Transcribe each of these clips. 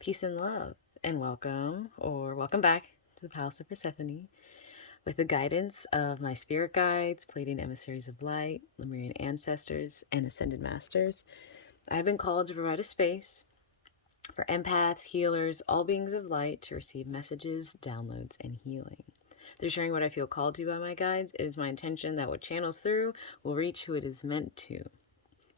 Peace and love, and welcome back to the Palace of Persephone with the guidance of my spirit guides, Pleiadian emissaries of light, Lemurian ancestors, and ascended masters. I've been called to provide a space for empaths, healers, all beings of light to receive messages, downloads, and healing. Through sharing what I feel called to by my guides, it is my intention that what channels through will reach who it is meant to.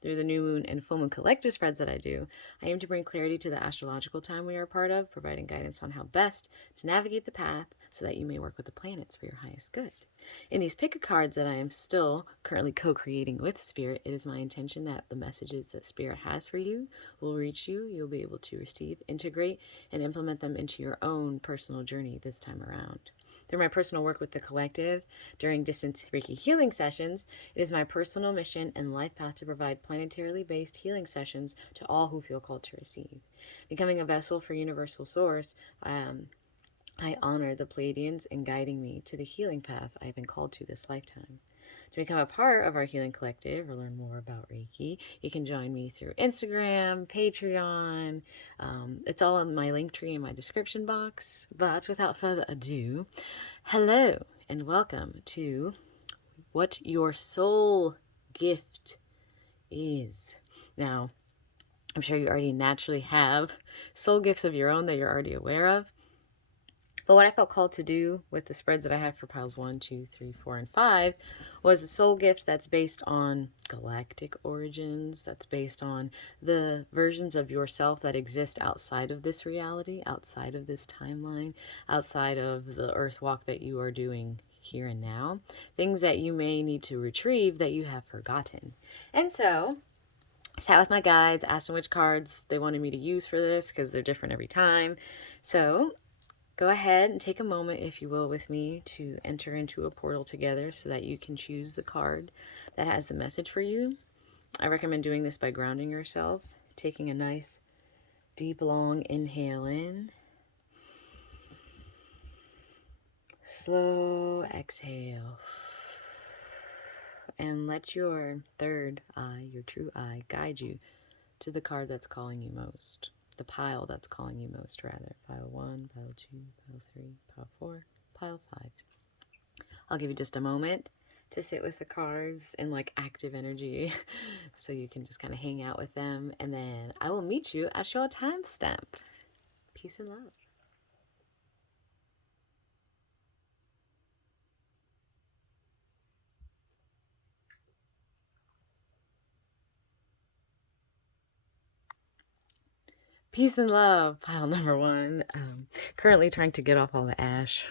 Through the new moon and full moon collective spreads that I do, I aim to bring clarity to the astrological time we are a part of, providing guidance on how best to navigate the path so that you may work with the planets for your highest good. In these picker cards that I am still currently co-creating with Spirit, it is my intention that the messages that Spirit has for you will reach you. You'll be able to receive, integrate, and implement them into your own personal journey this time around. Through my personal work with the collective during distance Reiki healing sessions, it is my personal mission and life path to provide planetarily based healing sessions to all who feel called to receive. Becoming a vessel for Universal Source, I honor the Pleiadians in guiding me to the healing path I have been called to this lifetime. To become a part of our healing collective or learn more about Reiki, you can join me through Instagram, Patreon. It's all in my link tree in my description box. But without further ado, hello and welcome to What Your Soul Gift Is. Now, I'm sure you already naturally have soul gifts of your own that you're already aware of. But what I felt called to do with the spreads that I have for piles 1, 2, 3, 4, and 5 was a soul gift that's based on galactic origins, that's based on the versions of yourself that exist outside of this reality, outside of this timeline, outside of the earth walk that you are doing here and now, things that you may need to retrieve that you have forgotten. And so I sat with my guides, asked them which cards they wanted me to use for this because they're different every time. So go ahead and take a moment, if you will, with me to enter into a portal together so that you can choose the card that has the message for you. I recommend doing this by grounding yourself, taking a nice, deep, long inhale in, slow exhale, and let your third eye, your true eye, guide you to the card that's calling you most. The pile that's calling you most, rather. Pile 1, pile 2, pile 3, pile 4, pile 5. I'll give you just a moment to sit with the cards in like active energy so you can just kind of hang out with them, and then I will meet you at your timestamp. Peace and love. Peace and love, pile number 1. Currently trying to get off all the ash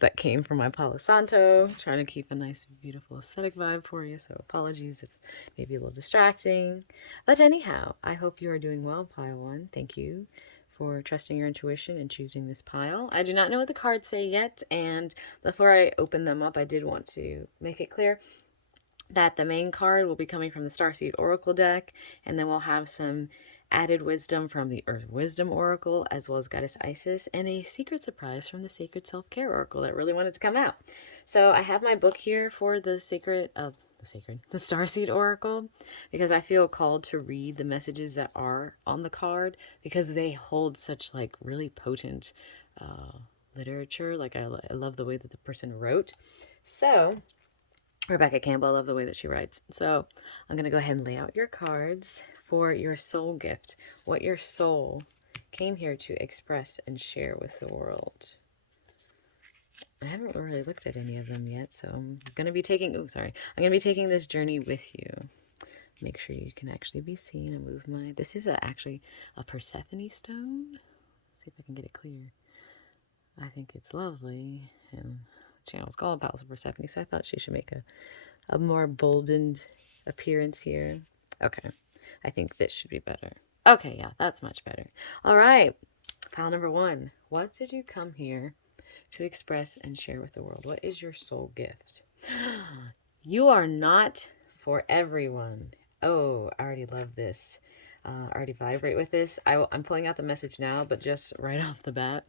that came from my Palo Santo. Trying to keep a nice, beautiful aesthetic vibe for you, so apologies if maybe a little distracting. But anyhow, I hope you are doing well, pile 1. Thank you for trusting your intuition and choosing this pile. I do not know what the cards say yet, and before I open them up, I did want to make it clear that the main card will be coming from the Starseed Oracle deck, and then we'll have some added wisdom from the Earth Wisdom Oracle, as well as Goddess Isis, and a secret surprise from the Sacred Self-Care Oracle that really wanted to come out. So I have my book here for the Starseed Oracle, because I feel called to read the messages that are on the card, because they hold such like really potent literature. Like I love the way that the person wrote. So Rebecca Campbell, I love the way that she writes. So I'm going to go ahead and lay out your cards for your soul gift. What your soul came here to express and share with the world. I haven't really looked at any of them yet, so I'm going to be taking, I'm going to be taking this journey with you. Make sure you can actually be seen. I move my, this is actually a Persephone stone. Let's see if I can get it clear. I think it's lovely, and the channel's called Palace of Persephone, so I thought she should make a more boldened appearance here. Okay, I think this should be better. Okay, yeah, that's much better. All right, pile number 1. What did you come here to express and share with the world? What is your soul gift? You are not for everyone. Oh, I already love this. I already vibrate with this. I'm pulling out the message now, but just right off the bat,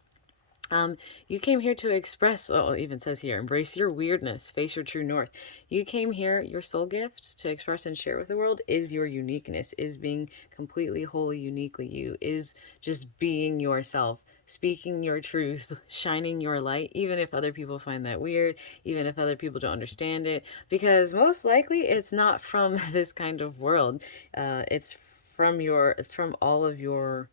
You came here to express, oh, it even says here, embrace your weirdness, face your true north. You came here, your soul gift to express and share with the world is your uniqueness, is being completely, wholly, uniquely you, is just being yourself, speaking your truth, shining your light, even if other people find that weird, even if other people don't understand it, because most likely it's not from this kind of world. It's from all of your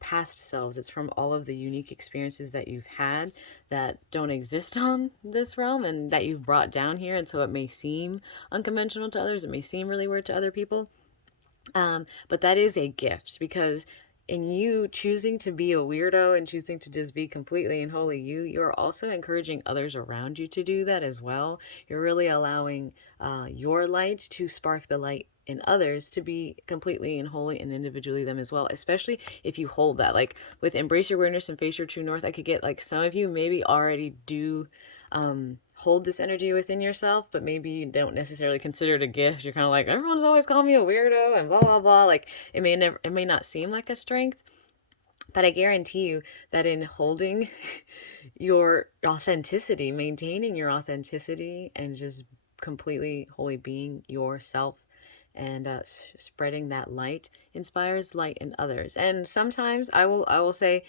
past selves. It's from all of the unique experiences that you've had that don't exist on this realm and that you've brought down here. And so it may seem unconventional to others, it may seem really weird to other people. But that is a gift because in you choosing to be a weirdo and choosing to just be completely and wholly you, you're also encouraging others around you to do that as well. You're really allowing your light to spark the light in others to be completely and wholly and individually them as well, especially if you hold that. Like with embrace your weirdness and face your true north, I could get like some of you maybe already do hold this energy within yourself, but maybe you don't necessarily consider it a gift. You're kind of like, everyone's always calling me a weirdo and blah blah blah. Like it may not seem like a strength, but I guarantee you that in holding your authenticity, maintaining your authenticity, and just completely wholly being yourself and spreading that light inspires light in others. And sometimes I will say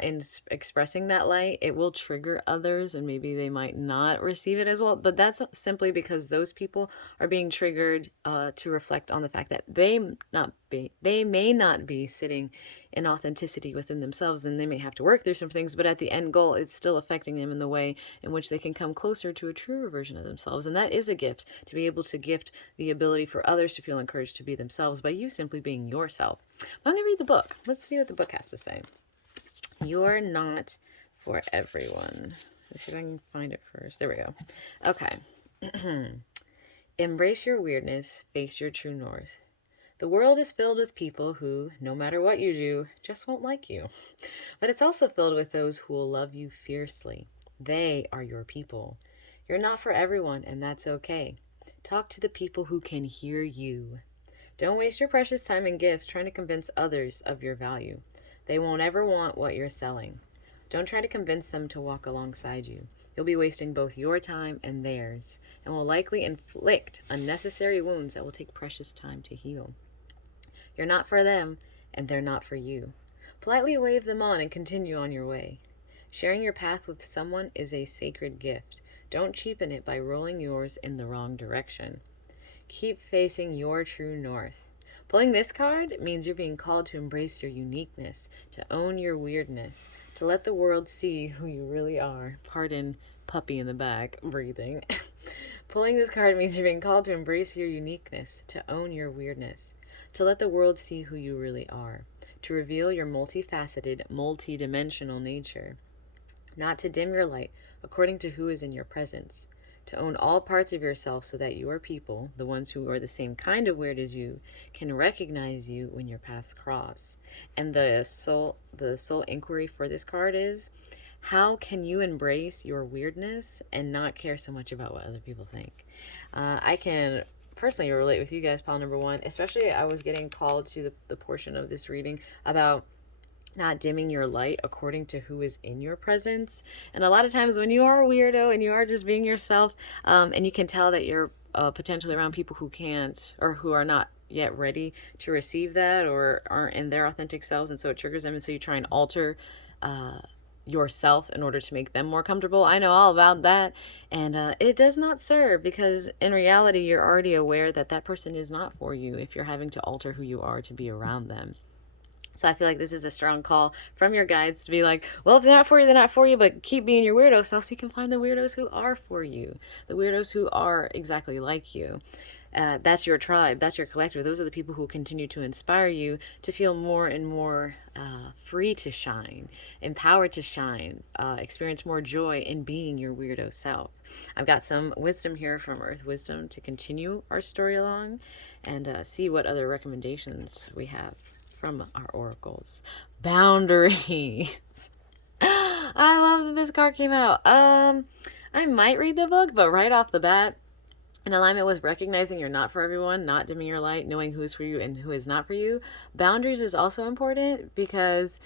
in expressing that light it will trigger others and maybe they might not receive it as well, but that's simply because those people are being triggered to reflect on the fact that they may not be sitting in authenticity within themselves, and they may have to work through some things, but at the end goal it's still affecting them in the way in which they can come closer to a truer version of themselves. And that is a gift, to be able to gift the ability for others to feel encouraged to be themselves by you simply being yourself. I'm going to read the book. Let's see what the book has to say. You're not for everyone. Let's see if I can find it first. There we go. Okay. Embrace your weirdness, face your true north. The world is filled with people who, no matter what you do, just won't like you. But it's also filled with those who will love you fiercely. They are your people. You're not for everyone, and that's okay. Talk to the people who can hear you. Don't waste your precious time and gifts trying to convince others of your value. They won't ever want what you're selling. Don't try to convince them to walk alongside you. You'll be wasting both your time and theirs, and will likely inflict unnecessary wounds that will take precious time to heal. You're not for them, and they're not for you. Politely wave them on and continue on your way. Sharing your path with someone is a sacred gift. Don't cheapen it by rolling yours in the wrong direction. Keep facing your true north. Pulling this card means you're being called to embrace your uniqueness, to own your weirdness, to let the world see who you really are. Pardon puppy in the back breathing. Pulling this card means you're being called to embrace your uniqueness, to own your weirdness, to let the world see who you really are, to reveal your multifaceted, multidimensional nature, not to dim your light according to who is in your presence, to own all parts of yourself so that your people, the ones who are the same kind of weird as you, can recognize you when your paths cross. And the soul inquiry for this card is, how can you embrace your weirdness and not care so much about what other people think? I can personally relate with you guys, pile number one. Especially, I was getting called to the portion of this reading about not dimming your light according to who is in your presence. And a lot of times when you are a weirdo and you are just being yourself, and you can tell that you're potentially around people who can't or who are not yet ready to receive that or aren't in their authentic selves, and so it triggers them, and so you try and alter yourself in order to make them more comfortable. I know all about that, and it does not serve, because in reality you're already aware that that person is not for you if you're having to alter who you are to be around them. So I feel like this is a strong call from your guides to be like, well, if they're not for you, they're not for you, but keep being your weirdo self so you can find the weirdos who are for you, the weirdos who are exactly like you. That's your tribe, that's your collective. Those are the people who continue to inspire you to feel more and more free to shine, empowered to shine, experience more joy in being your weirdo self. I've got some wisdom here from Earth Wisdom to continue our story along and see what other recommendations we have from our oracles. Boundaries. I love that this card came out. I might read the book, but right off the bat, in alignment with recognizing you're not for everyone, not dimming your light, knowing who is for you and who is not for you, boundaries is also important, because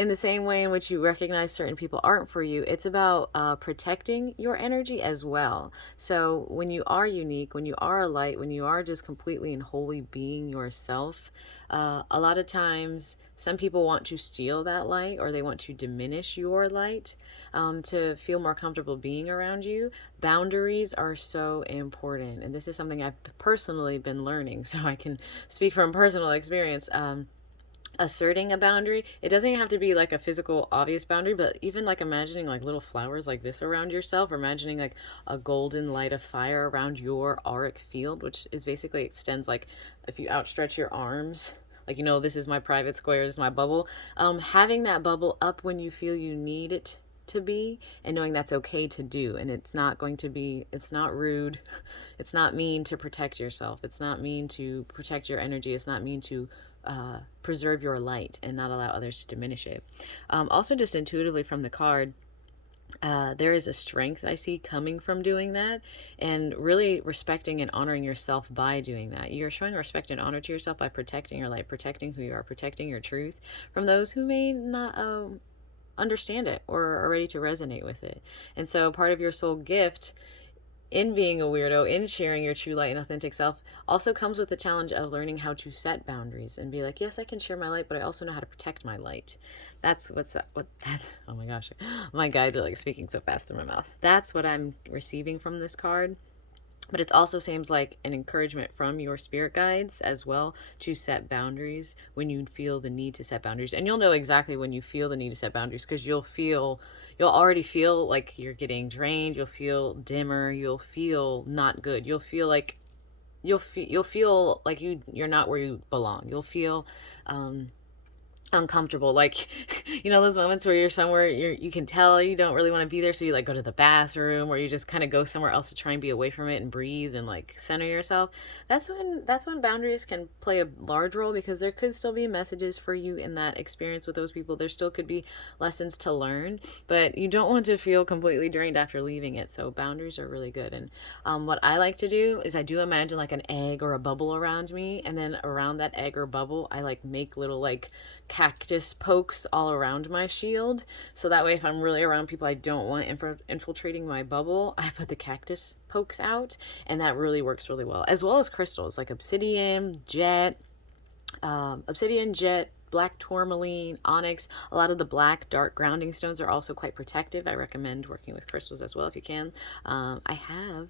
in the same way in which you recognize certain people aren't for you, it's about protecting your energy as well. So when you are unique, when you are a light, when you are just completely and wholly being yourself, a lot of times some people want to steal that light, or they want to diminish your light to feel more comfortable being around you. Boundaries are so important. And this is something I've personally been learning, so I can speak from personal experience. Asserting a boundary, it doesn't even have to be like a physical obvious boundary, but even like imagining like little flowers like this around yourself, or imagining like a golden light of fire around your auric field, which is basically extends, like if you outstretch your arms, like, this is my private square, this is my bubble. Having that bubble up when you feel you need it to be, and knowing that's okay to do, and it's not rude, it's not mean to protect yourself, it's not mean to protect your energy, it's not mean to preserve your light and not allow others to diminish it. Also, just intuitively from the card, there is a strength I see coming from doing that, and really respecting and honoring yourself by doing that. You're showing respect and honor to yourself by protecting your light, protecting who you are, protecting your truth from those who may not understand it or are ready to resonate with it. And so part of your soul gift in being a weirdo, in sharing your true light and authentic self, also comes with the challenge of learning how to set boundaries and be like, yes, I can share my light, but I also know how to protect my light. That's what that, oh my gosh, my guides are like speaking so fast in my mouth. That's what I'm receiving from this card. But it also seems like an encouragement from your spirit guides as well to set boundaries when you feel the need to set boundaries. And you'll know exactly when you feel the need to set boundaries, because you'll already feel like you're getting drained. You'll feel dimmer. You'll feel not good. You'll feel like you're not where you belong. You'll feel uncomfortable, like those moments where you're somewhere, you can tell you don't really want to be there, so you like go to the bathroom, or you just kind of go somewhere else to try and be away from it and breathe and like center yourself. That's when boundaries can play a large role, because there could still be messages for you in that experience with those people. There still could be lessons to learn, but you don't want to feel completely drained after leaving it. So boundaries are really good. And what I like to do is I do imagine like an egg or a bubble around me, and then around that egg or bubble I like make little like cactus pokes all around my shield, so that way if I'm really around people I don't want infiltrating my bubble, I put the cactus pokes out, and that really works really well as crystals like obsidian, jet, black tourmaline, onyx. A lot of the black dark grounding stones are also quite protective. I recommend working with crystals as well if you can. I have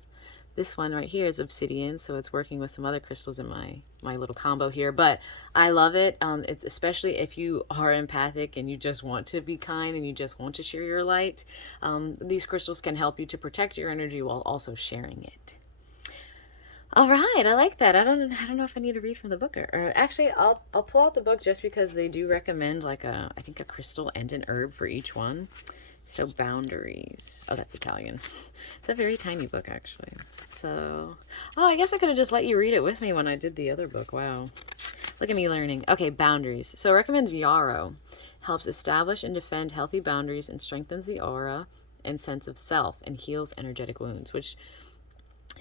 this one right here is obsidian, so it's working with some other crystals in my little combo here, but I love it. It's especially if you are empathic and you just want to be kind and you just want to share your light. These crystals can help you to protect your energy while also sharing it. All right, I like that. I don't know if I need to read from the book, or actually I'll pull out the book, just because they do recommend like I think a crystal and an herb for each one. So boundaries. Oh, that's Italian. It's a very tiny book, actually. So, I guess I could have just let you read it with me when I did the other book. Wow. Look at me learning. Okay, boundaries. So it recommends yarrow. Helps establish and defend healthy boundaries and strengthens the aura and sense of self and heals energetic wounds, which,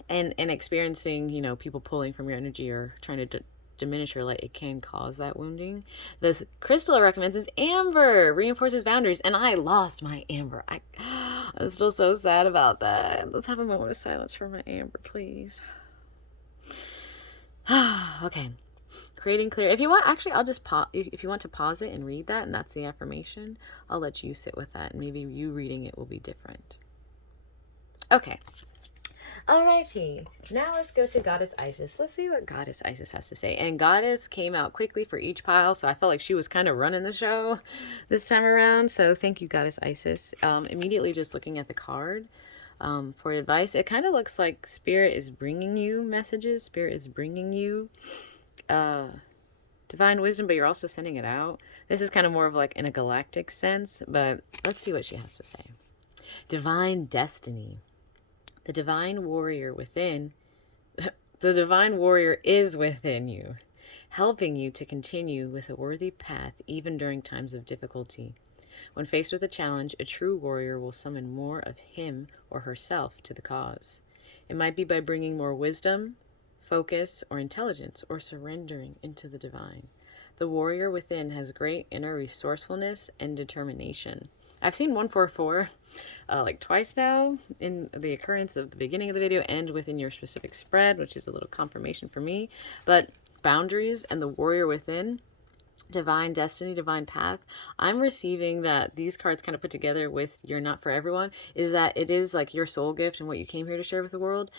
and experiencing, people pulling from your energy or trying to diminish your light, it can cause that wounding. The crystal it recommends is amber, reinforces boundaries, and I lost my amber. I'm still so sad about that. Let's have a moment of silence for my amber, please. Okay. Creating clear. If you want, actually, I'll just pause. If you want to pause it and read that, and that's the affirmation, I'll let you sit with that, and maybe you reading it will be different. Okay. Alrighty, now let's go to Goddess Isis. Let's see what Goddess Isis has to say. And Goddess came out quickly for each pile, so I felt like she was kind of running the show this time around. So thank you, Goddess Isis. Immediately just looking at the card for advice, it kind of looks like Spirit is bringing you messages. Spirit is bringing you divine wisdom, but you're also sending it out. This is kind of more of like in a galactic sense, but let's see what she has to say. Divine destiny. The divine warrior within, the divine warrior is within you, helping you to continue with a worthy path even during times of difficulty. When faced with a challenge, a true warrior will summon more of him or herself to the cause. It might be by bringing more wisdom, focus, or intelligence, or surrendering into the divine. The warrior within has great inner resourcefulness and determination. I've seen 144 like twice now in the occurrence of the beginning of the video and within your specific spread, which is a little confirmation for me. But boundaries and the warrior within, divine destiny, divine path, I'm receiving that these cards kind of put together with You're Not For Everyone is that it is like your soul gift and what you came here to share with the world.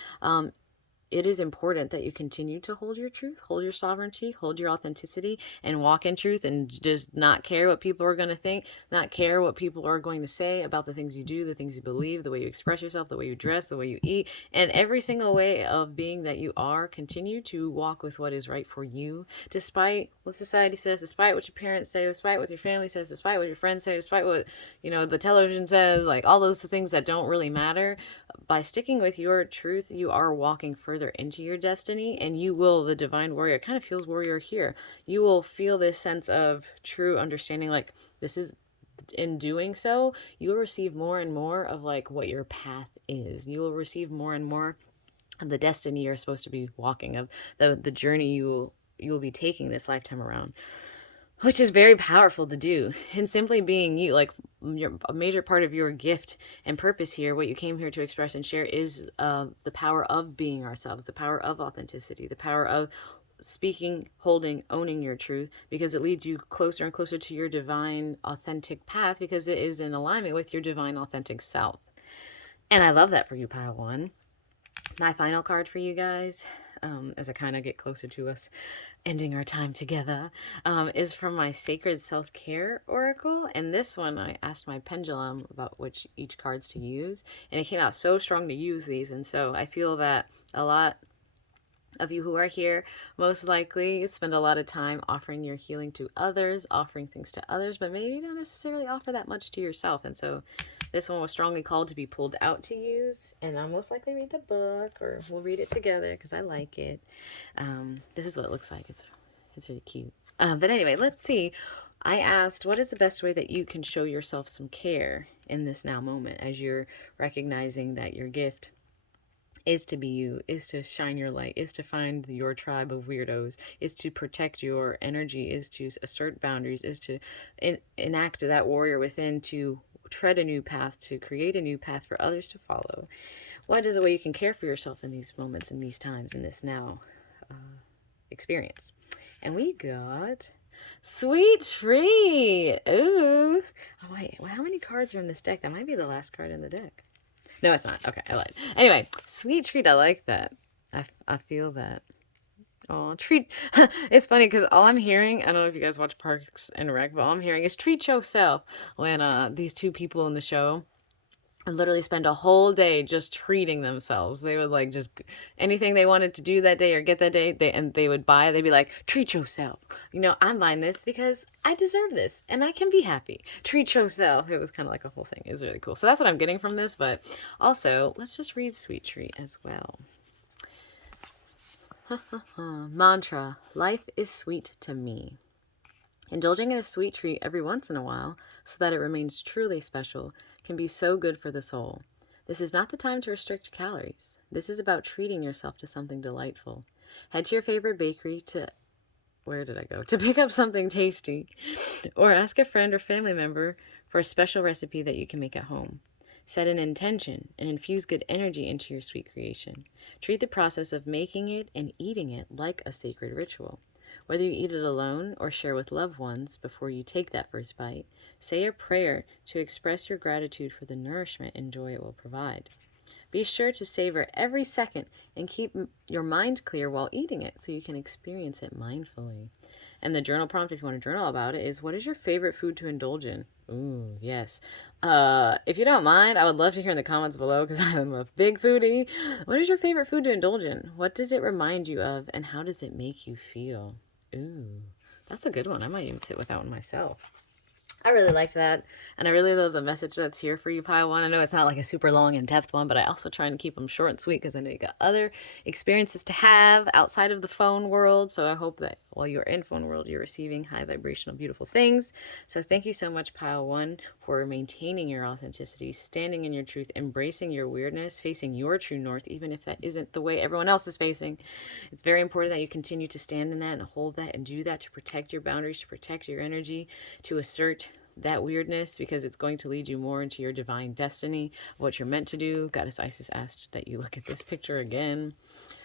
It is important that you continue to hold your truth, hold your sovereignty, hold your authenticity, and walk in truth, and just not care what people are going to think, not care what people are going to say about the things you do, the things you believe, the way you express yourself, the way you dress, the way you eat, and every single way of being that you are. Continue to walk with what is right for you, despite what society says, despite what your parents say, despite what your family says, despite what your friends say, despite what, the television says, like all those things that don't really matter. By sticking with your truth, you are walking further into your destiny, and you will, the divine warrior, it kind of feels warrior here. You will feel this sense of true understanding, like this is, in doing so, you will receive more and more of like what your path is. You will receive more and more of the destiny you're supposed to be walking, of the journey you will be taking this lifetime around, which is very powerful to do. And simply being you, like a major part of your gift and purpose here, what you came here to express and share, is the power of being ourselves, the power of authenticity, the power of speaking, holding, owning your truth, because it leads you closer and closer to your divine, authentic path, because it is in alignment with your divine, authentic self. And I love that for you, Pile One. My final card for you guys, as I kind of get closer to us ending our time together, is from my Sacred Self-Care Oracle. And this one, I asked my pendulum about which each cards to use, and it came out so strong to use these. And so I feel that a lot of you who are here most likely spend a lot of time offering your healing to others, offering things to others, but maybe you don't necessarily offer that much to yourself. And so this one was strongly called to be pulled out to use, and I'll most likely read the book, or we'll read it together because I like it. This is what it looks like. It's really cute. But anyway, let's see. I asked, what is the best way that you can show yourself some care in this now moment, as you're recognizing that your gift is to be you, is to shine your light, is to find your tribe of weirdos, is to protect your energy, is to assert boundaries, is to enact that warrior within, to tread a new path, to create a new path for others to follow. What is a way you can care for yourself in these moments, in these times, in this now experience? And we got Sweet Tree. Ooh. Oh, wait. Well, how many cards are in this deck? That might be the last card in the deck. No, it's not. Okay, I lied. Anyway, Sweet Treat. I like that. I feel that. Oh, treat. It's funny because all I'm hearing, I don't know if you guys watch Parks and Rec, but all I'm hearing is treat yourself, when these two people in the show and literally spend a whole day just treating themselves. They would like just anything they wanted to do that day or get that day, they would buy it. They'd be like, treat yourself. I'm buying this because I deserve this and I can be happy. Treat yourself. It was kind of like a whole thing. It was really cool. So that's what I'm getting from this. But also, let's just read Sweet Treat as well. Mantra: life is sweet to me. Indulging in a sweet treat every once in a while, so that it remains truly special, can be so good for the soul. This is not the time to restrict calories. This is about treating yourself to something delightful. Head to your favorite bakery to pick up something tasty, or ask a friend or family member for a special recipe that you can make at home. Set an intention and infuse good energy into your sweet creation. Treat the process of making it and eating it like a sacred ritual. Whether you eat it alone or share with loved ones before you take that first bite, say a prayer to express your gratitude for the nourishment and joy it will provide. Be sure to savor every second and keep your mind clear while eating it so you can experience it mindfully. And the journal prompt, if you want to journal about it, is: what is your favorite food to indulge in? Ooh, yes. If you don't mind, I would love to hear in the comments below, because I'm a big foodie. What is your favorite food to indulge in? What does it remind you of, and how does it make you feel? Ooh, that's a good one. I might even sit with that one myself. I really liked that, and I really love the message that's here for you, Pile One. I know it's not like a super long, in-depth one, but I also try and keep them short and sweet, because I know you got other experiences to have outside of the phone world, so I hope that While you're in phone world, you're receiving high vibrational, beautiful things. So thank you so much, Pile 1, for maintaining your authenticity, standing in your truth, embracing your weirdness, facing your true north, even if that isn't the way everyone else is facing. It's very important that you continue to stand in that and hold that and do that to protect your boundaries, to protect your energy, to assert that weirdness, because it's going to lead you more into your divine destiny, what you're meant to do. Goddess Isis asked that you look at this picture again,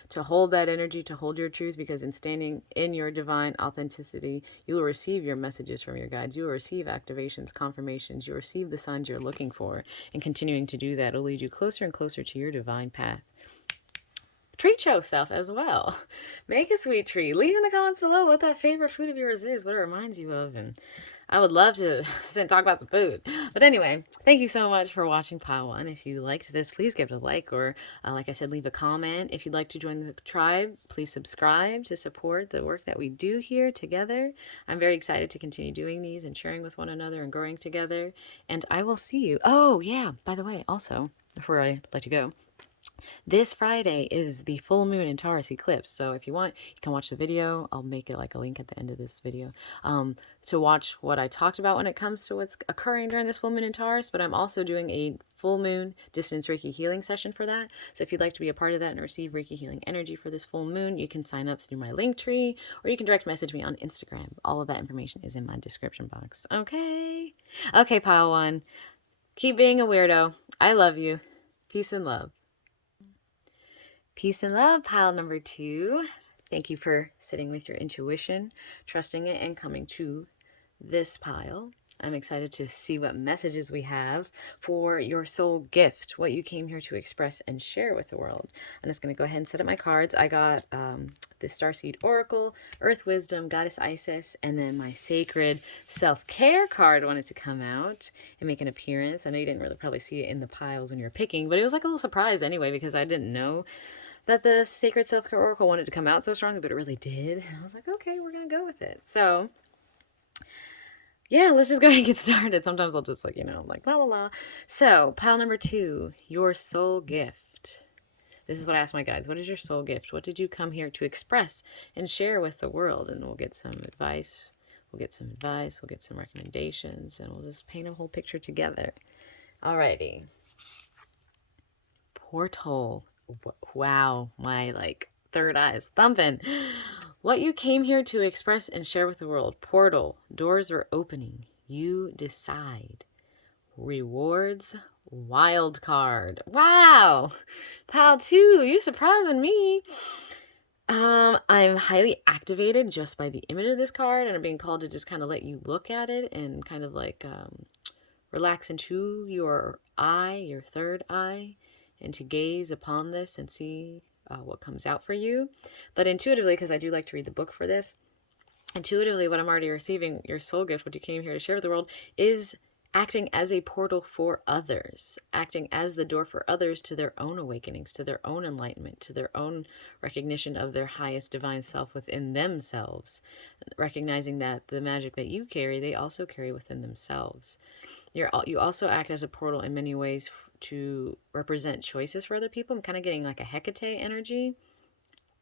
to hold that energy, to hold your truth, because in standing in your divine authenticity, you will receive your messages from your guides. You will receive activations, confirmations. You'll receive the signs you're looking for. And continuing to do that will lead you closer and closer to your divine path. Treat yourself as well. Make a sweet treat. Leave in the comments below what that favorite food of yours is, what it reminds you of, and I would love to talk about some food. But anyway, thank you so much for watching Pile 1. If you liked this, please give it a like, or like I said, leave a comment. If you'd like to join the tribe, please subscribe to support the work that we do here together. I'm very excited to continue doing these and sharing with one another and growing together. And I will see you. Oh, yeah, by the way, also, before I let you go, this Friday is the full moon in Taurus eclipse. So if you want, you can watch the video. I'll make it like a link at the end of this video to watch what I talked about when it comes to what's occurring during this full moon in Taurus. But I'm also doing a full moon distance Reiki healing session for that. So if you'd like to be a part of that and receive Reiki healing energy for this full moon, you can sign up through my link tree, or you can direct message me on Instagram. All of that information is in my description box. Okay. Okay, Pile 1. Keep being a weirdo. I love you. Peace and love. Peace and love, Pile number 2. Thank you for sitting with your intuition, trusting it, and coming to this pile. I'm excited to see what messages we have for your soul gift, what you came here to express and share with the world. I'm just going to go ahead and set up my cards. I got the Starseed Oracle, Earth Wisdom, Goddess Isis, and then my Sacred Self-Care card wanted to come out and make an appearance. I know you didn't really probably see it in the piles when you were picking, but it was like a little surprise anyway, because I didn't know that the Sacred Self-Care Oracle wanted to come out so strongly, but it really did. And I was like, okay, we're going to go with it. So yeah, let's just go ahead and get started. Sometimes I'll just like, like la la la. So pile number 2, your soul gift. This is what I ask my guides. What is your soul gift? What did you come here to express and share with the world? And we'll get some advice. We'll get some advice. We'll get some recommendations. And we'll just paint a whole picture together. Alrighty. Portal. Wow, my third eye is thumping. What you came here to express and share with the world. Portal. Doors are opening. You decide. Rewards. Wild card. Wow. Pile 2, you surprising me. I'm highly activated just by the image of this card, and I'm being called to just kind of let you look at it and kind of relax into your eye, your third eye, and to gaze upon this and see what comes out for you. But intuitively, because I do like to read the book for this, intuitively what I'm already receiving, your soul gift, what you came here to share with the world, is acting as a portal for others, acting as the door for others to their own awakenings, to their own enlightenment, to their own recognition of their highest divine self within themselves, recognizing that the magic that you carry, they also carry within themselves. You also act as a portal in many ways to represent choices for other people. I'm kind of getting like a Hecate energy,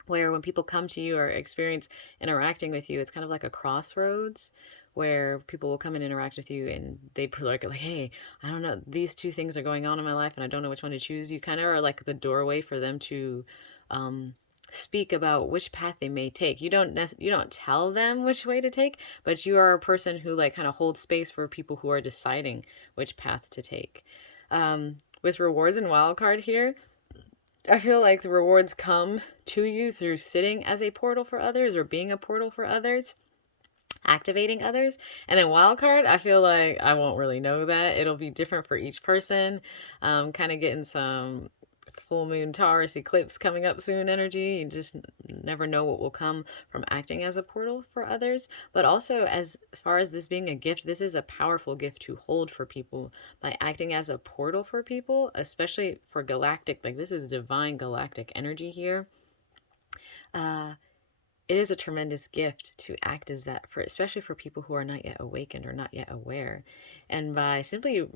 where when people come to you or experience interacting with you, it's kind of like a crossroads where people will come and interact with you, and they like, hey, I don't know, these two things are going on in my life and I don't know which one to choose. You kind of are like the doorway for them to speak about which path they may take. You don't tell them which way to take, but you are a person who kind of holds space for people who are deciding which path to take. With rewards and wildcard here, I feel like the rewards come to you through sitting as a portal for others or being a portal for others, activating others. And then wildcard, I feel like I won't really know that. It'll be different for each person. Kind of getting some full moon Taurus eclipse coming up soon energy. You just never know what will come from acting as a portal for others. But also, as far as this being a gift, this is a powerful gift to hold for people by acting as a portal for people, especially for galactic, this is divine galactic energy here. It is a tremendous gift to act as that, for especially for people who are not yet awakened or not yet aware. And by simply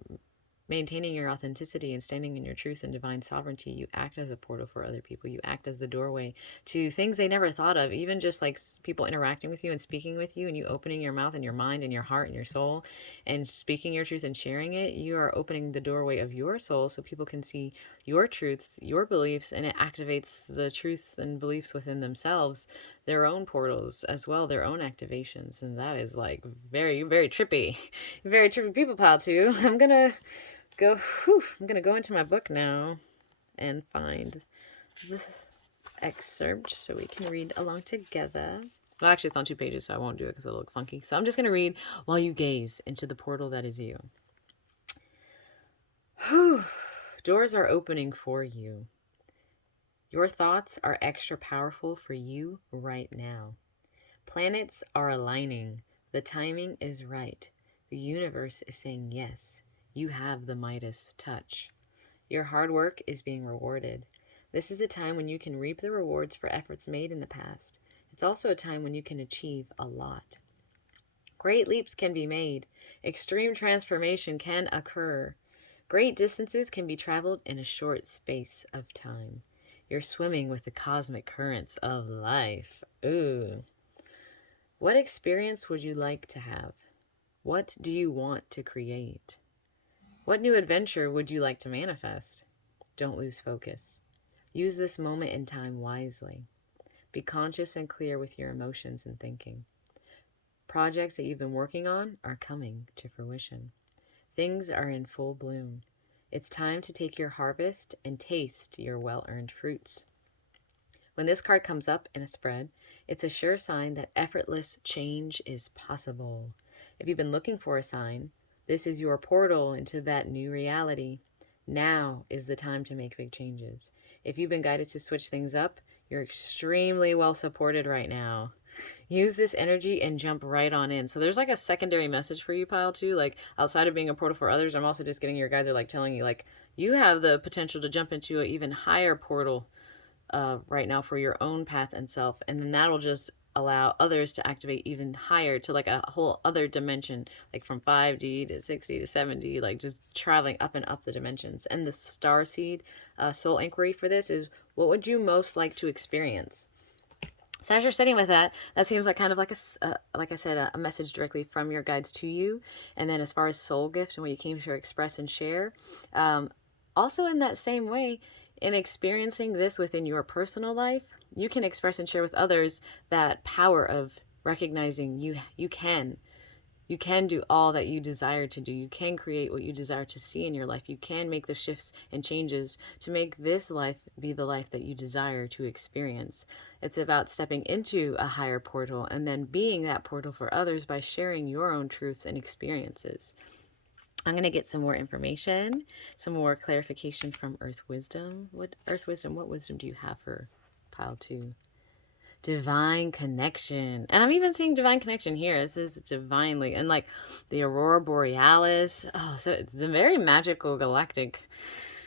Maintaining your authenticity and standing in your truth and divine sovereignty, you act as a portal for other people. You act as the doorway to things they never thought of, even just like people interacting with you and speaking with you, and you opening your mouth and your mind and your heart and your soul and speaking your truth and sharing it. You are opening the doorway of your soul so people can see your truths, your beliefs, and it activates the truths and beliefs within themselves, their own portals as well, their own activations. And that is like very, very trippy, very trippy people pile too. I'm gonna go into my book now and find the excerpt so we can read along together. Well, actually, it's on 2 pages, so I won't do it because it'll look funky. So I'm just gonna read while you gaze into the portal that is you. Doors are opening for you. Your thoughts are extra powerful for you right now. Planets are aligning. The timing is right. The universe is saying yes. You have the Midas touch. Your hard work is being rewarded. This is a time when you can reap the rewards for efforts made in the past. It's also a time when you can achieve a lot. Great leaps can be made. Extreme transformation can occur. Great distances can be traveled in a short space of time. You're swimming with the cosmic currents of life. Ooh. What experience would you like to have? What do you want to create? What new adventure would you like to manifest? Don't lose focus. Use this moment in time wisely. Be conscious and clear with your emotions and thinking. Projects that you've been working on are coming to fruition. Things are in full bloom. It's time to take your harvest and taste your well-earned fruits. When this card comes up in a spread, it's a sure sign that effortless change is possible. If you've been looking for a sign, this is your portal into that new reality. Now is the time to make big changes. If you've been guided to switch things up, you're extremely well supported right now. Use this energy and jump right on in. So there's like a secondary message for you, Pile, too. Like outside of being a portal for others, I'm also just getting your guides are like telling you, like, you have the potential to jump into an even higher portal right now for your own path and self, and then that'll just allow others to activate even higher to like a whole other dimension, like from 5D to 6D to 7D, like just traveling up and up the dimensions. And the star seed soul inquiry for this is, what would you most like to experience? So as you're sitting with that, that seems like kind of like like I said, a message directly from your guides to you. And then as far as soul gifts and what you came to express and share, also in that same way, in experiencing this within your personal life, you can express and share with others that power of recognizing you can do all that you desire to do. You can create what you desire to see in your life. You can make the shifts and changes to make this life be the life that you desire to experience. It's about stepping into a higher portal and then being that portal for others by sharing your own truths and experiences. I'm going to get some more information, some more clarification from Earth Wisdom. What wisdom do you have for pile 2? Divine connection. And I'm even seeing divine connection here. This is divinely. And like the Aurora Borealis. Oh, so it's a very magical galactic.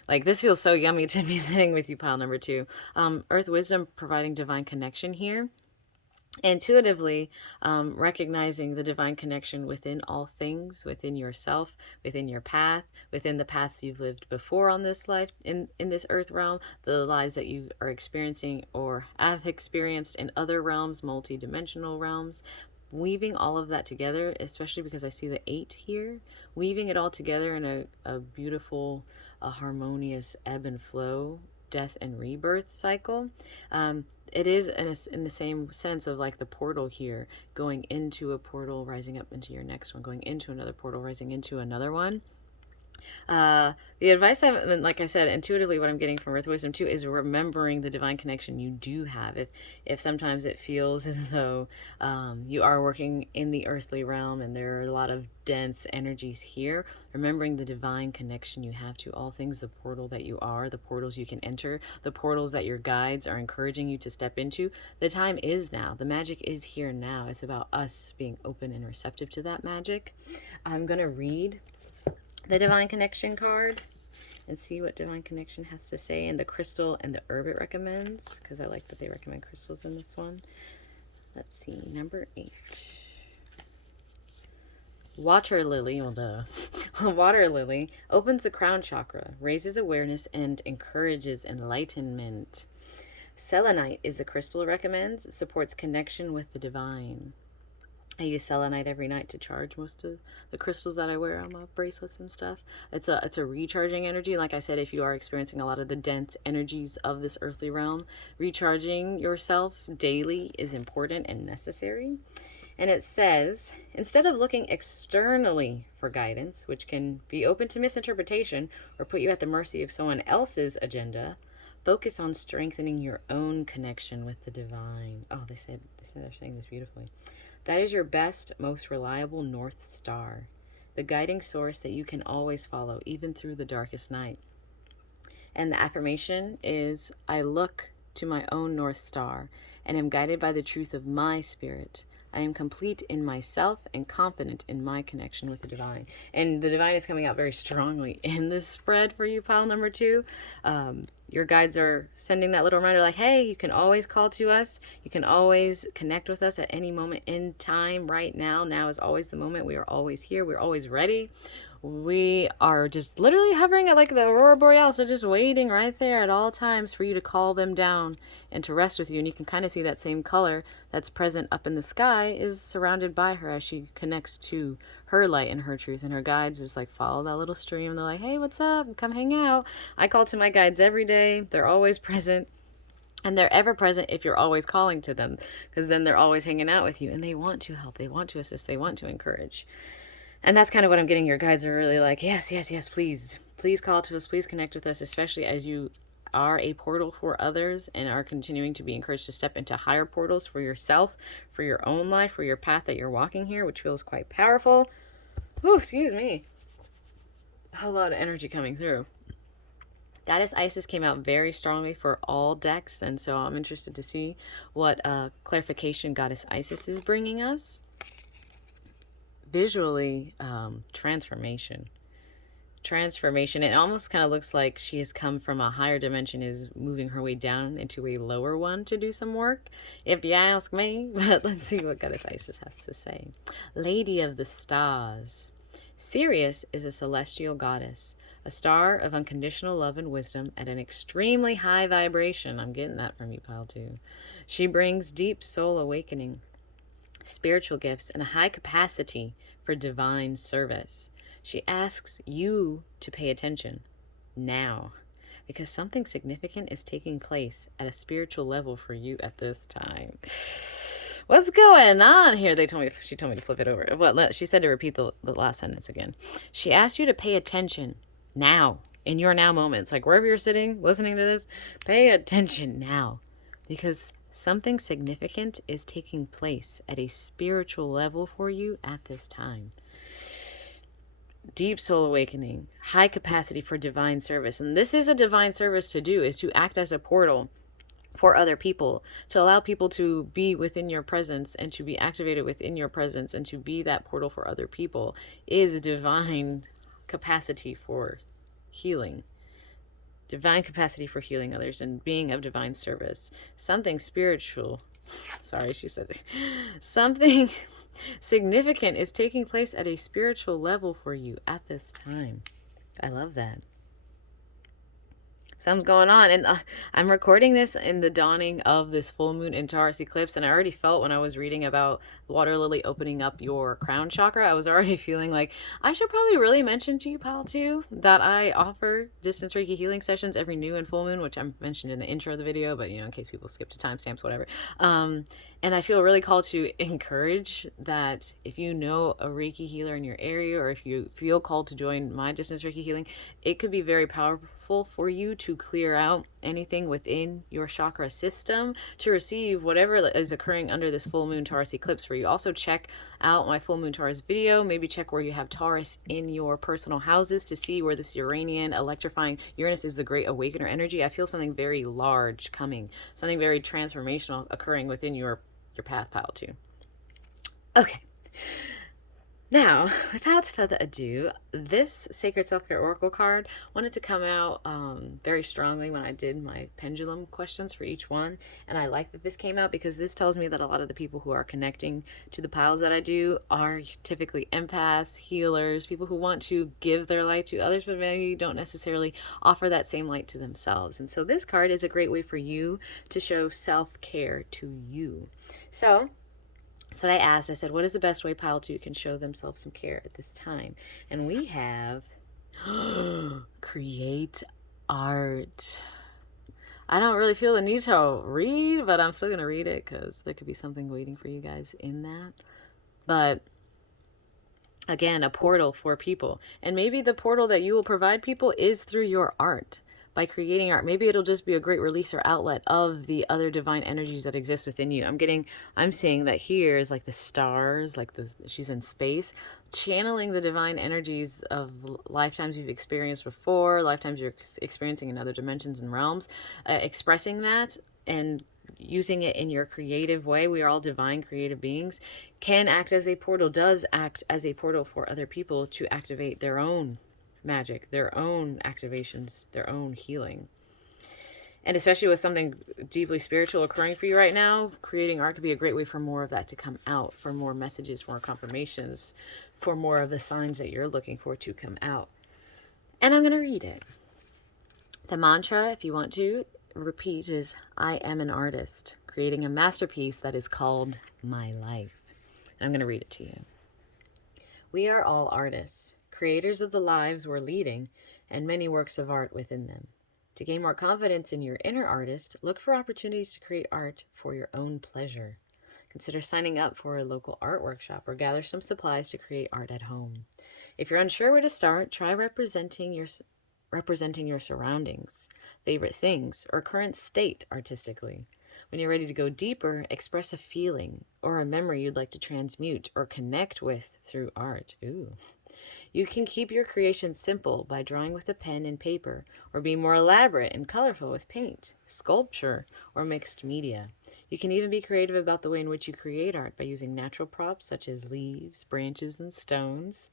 Like this feels so yummy to be sitting with you, pile number 2. Earth Wisdom providing divine connection here. Intuitively recognizing the divine connection within all things, within yourself, within your path, within the paths you've lived before on this life, in this earth realm, the lives that you are experiencing or have experienced in other realms, multi-dimensional realms. Weaving all of that together, especially because I see the 8 here, weaving it all together in a beautiful, harmonious ebb and flow, death and rebirth cycle. It is in the same sense of like the portal here, going into a portal, rising up into your next one, going into another portal, rising into another one. The advice like I said, intuitively what I'm getting from Earth Wisdom too is remembering the divine connection you do have. If sometimes it feels as though you are working in the earthly realm and there are a lot of dense energies here, remembering the divine connection you have to all things, the portal that you are, the portals you can enter, the portals that your guides are encouraging you to step into. The time is now. The magic is here now. It's about us being open and receptive to that magic. I'm going to read the Divine Connection card and see what Divine Connection has to say, and the crystal and the herb it recommends, because I like that they recommend crystals in this one. Let's see, number 8. Water lily, well, duh. Water lily opens the crown chakra, raises awareness, and encourages enlightenment. Selenite is the crystal it recommends. It supports connection with the divine. I use selenite every night to charge most of the crystals that I wear on my bracelets and stuff. It's a recharging energy. Like I said, if you are experiencing a lot of the dense energies of this earthly realm, recharging yourself daily is important and necessary. And it says, instead of looking externally for guidance, which can be open to misinterpretation or put you at the mercy of someone else's agenda, focus on strengthening your own connection with the divine. Oh, they're saying this beautifully. That is your best, most reliable North Star, the guiding source that you can always follow, even through the darkest night. And the affirmation is, I look to my own North Star and am guided by the truth of my spirit. I am complete in myself and confident in my connection with the divine. And the divine is coming out very strongly in this spread for you, pile number 2. Your guides are sending that little reminder like, hey, you can always call to us. You can always connect with us at any moment in time right now. Now is always the moment. We are always here. We're always ready. We are just literally hovering at like the aurora borealis. They're just waiting right there at all times for you to call them down and to rest with you. And you can kind of see that same color that's present up in the sky is surrounded by her as she connects to her light and her truth. And her guides just like follow that little stream. They're like, hey, what's up? Come hang out. I call to my guides every day. They're always present. And they're ever present if you're always calling to them, because then they're always hanging out with you and they want to help. They want to assist. They want to encourage. And that's kind of what I'm getting. Your guides are really like, yes, yes, yes, please. Please call to us. Please connect with us, especially as you are a portal for others and are continuing to be encouraged to step into higher portals for yourself, for your own life, for your path that you're walking here, which feels quite powerful. Oh, excuse me. A lot of energy coming through. Goddess Isis came out very strongly for all decks, and so I'm interested to see what clarification Goddess Isis is bringing us. Visually, transformation. It almost kind of looks like she has come from a higher dimension, is moving her way down into a lower one to do some work, if you ask me. But let's see what Goddess Isis has to say. Lady of the Stars. Sirius is a celestial goddess, a star of unconditional love and wisdom at an extremely high vibration. I'm getting that from you, pile 2. She brings deep soul awakening, spiritual gifts, and a high capacity for divine service. She asks you to pay attention now, because something significant is taking place at a spiritual level for you at this time. What's going on here? She told me to flip it over. Well, she said to repeat the last sentence again. She asked you to pay attention now, in your now moments. Like wherever you're sitting, listening to this, pay attention now, because something significant is taking place at a spiritual level for you at this time. Deep soul awakening, high capacity for divine service. And this is a divine service to do, is to act as a portal for other people, to allow people to be within your presence and to be activated within your presence and to be that portal for other people is a divine capacity for healing. Divine capacity for healing others and being of divine service. Something spiritual. Sorry, she said it. Something significant is taking place at a spiritual level for you at this time. I love that. Something's going on, and I'm recording this in the dawning of this full moon in Taurus eclipse, and I already felt when I was reading about water lily opening up your crown chakra, I was already feeling like I should probably really mention to you, pal, too, that I offer distance Reiki healing sessions every new and full moon, which I mentioned in the intro of the video, but in case people skip to timestamps, whatever. And I feel really called to encourage that if you know a Reiki healer in your area, or if you feel called to join my distance Reiki healing, it could be very powerful for you to clear out anything within your chakra system to receive whatever is occurring under this full moon Taurus eclipse for you. Also check out my full moon Taurus video. Maybe check where you have Taurus in your personal houses to see where this Uranian electrifying Uranus is the great awakener energy. I feel something very large coming, something very transformational occurring within your path, pile 2. Okay. Now, without further ado, this Sacred Self-Care Oracle card wanted to come out very strongly when I did my pendulum questions for each one. And I like that this came out because this tells me that a lot of the people who are connecting to the piles that I do are typically empaths, healers, people who want to give their light to others, but maybe don't necessarily offer that same light to themselves. And so this card is a great way for you to show self-care to you. So what I asked, I said, what is the best way Pile 2 can show themselves some care at this time? And we have create art. I don't really feel the need to read, but I'm still going to read it because there could be something waiting for you guys in that. But again, a portal for people. And maybe the portal that you will provide people is through your art. By creating art, maybe it'll just be a great release or outlet of the other divine energies that exist within you. I'm seeing that here is like the stars, like she's in space, channeling the divine energies of lifetimes you've experienced before, lifetimes you're experiencing in other dimensions and realms, expressing that and using it in your creative way. We are all divine creative beings, can act as a portal, does act as a portal for other people to activate their own magic, their own activations, their own healing. And especially with something deeply spiritual occurring for you right now, creating art could be a great way for more of that to come out, for more messages, more confirmations, for more of the signs that you're looking for to come out. And I'm going to read it. The mantra, if you want to repeat, is I am an artist, creating a masterpiece that is called my life. And I'm going to read it to you. We are all artists, creators of the lives we're leading, and many works of art within them. To gain more confidence in your inner artist, look for opportunities to create art for your own pleasure. Consider signing up for a local art workshop or gather some supplies to create art at home. If you're unsure where to start, try representing your surroundings, favorite things, or current state artistically. When you're ready to go deeper, express a feeling or a memory you'd like to transmute or connect with through art. Ooh. You can keep your creation simple by drawing with a pen and paper, or be more elaborate and colorful with paint, sculpture, or mixed media. You can even be creative about the way in which you create art by using natural props such as leaves, branches, and stones.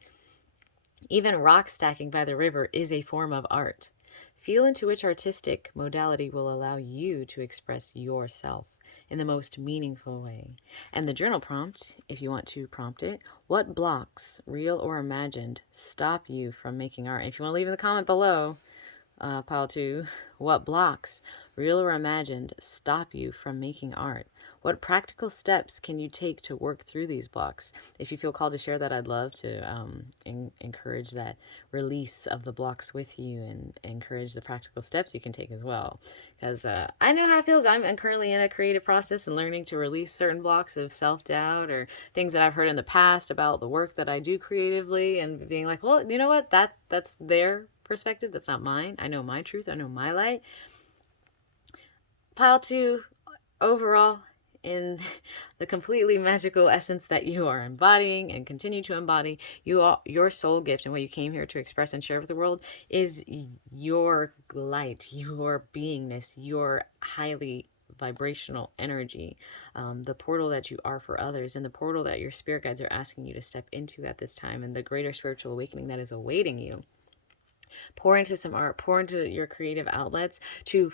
Even rock stacking by the river is a form of art. Feel into which artistic modality will allow you to express yourself in the most meaningful way. And the journal prompt, if you want to prompt it, what blocks, real or imagined, stop you from making art? If you want to leave in the comment below, pile 2, what blocks, real or imagined, stop you from making art? What practical steps can you take to work through these blocks? If you feel called to share that, I'd love to encourage that release of the blocks with you and encourage the practical steps you can take as well. Because I know how it feels. I'm currently in a creative process and learning to release certain blocks of self-doubt or things that I've heard in the past about the work that I do creatively, and being like, well, you know what? That's their perspective. That's not mine. I know my truth. I know my light. Pile 2, overall, in the completely magical essence that you are embodying and continue to embody, your soul gift and what you came here to express and share with the world is your light, your beingness, your highly vibrational energy, the portal that you are for others, and the portal that your spirit guides are asking you to step into at this time, and the greater spiritual awakening that is awaiting you. Pour into some art, pour into your creative outlets to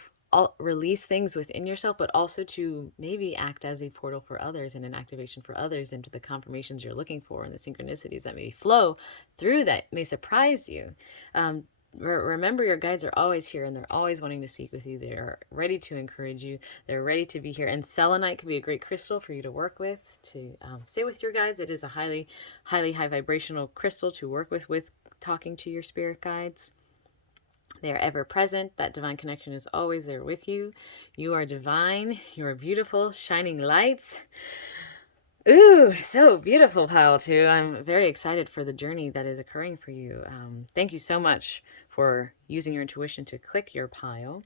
release things within yourself, but also to maybe act as a portal for others and an activation for others into the confirmations you're looking for and the synchronicities that may flow through that may surprise you. Remember, your guides are always here, and they're always wanting to speak with you. They're ready to encourage you. They're ready to be here. And selenite could be a great crystal for you to work with, to stay with your guides. It is a highly high vibrational crystal to work with talking to your spirit guides. They are ever present. That divine connection is always there with you. You are divine. You are beautiful, shining lights. Ooh, so beautiful, Pile 2. I'm very excited for the journey that is occurring for you. Thank you so much for using your intuition to click your pile.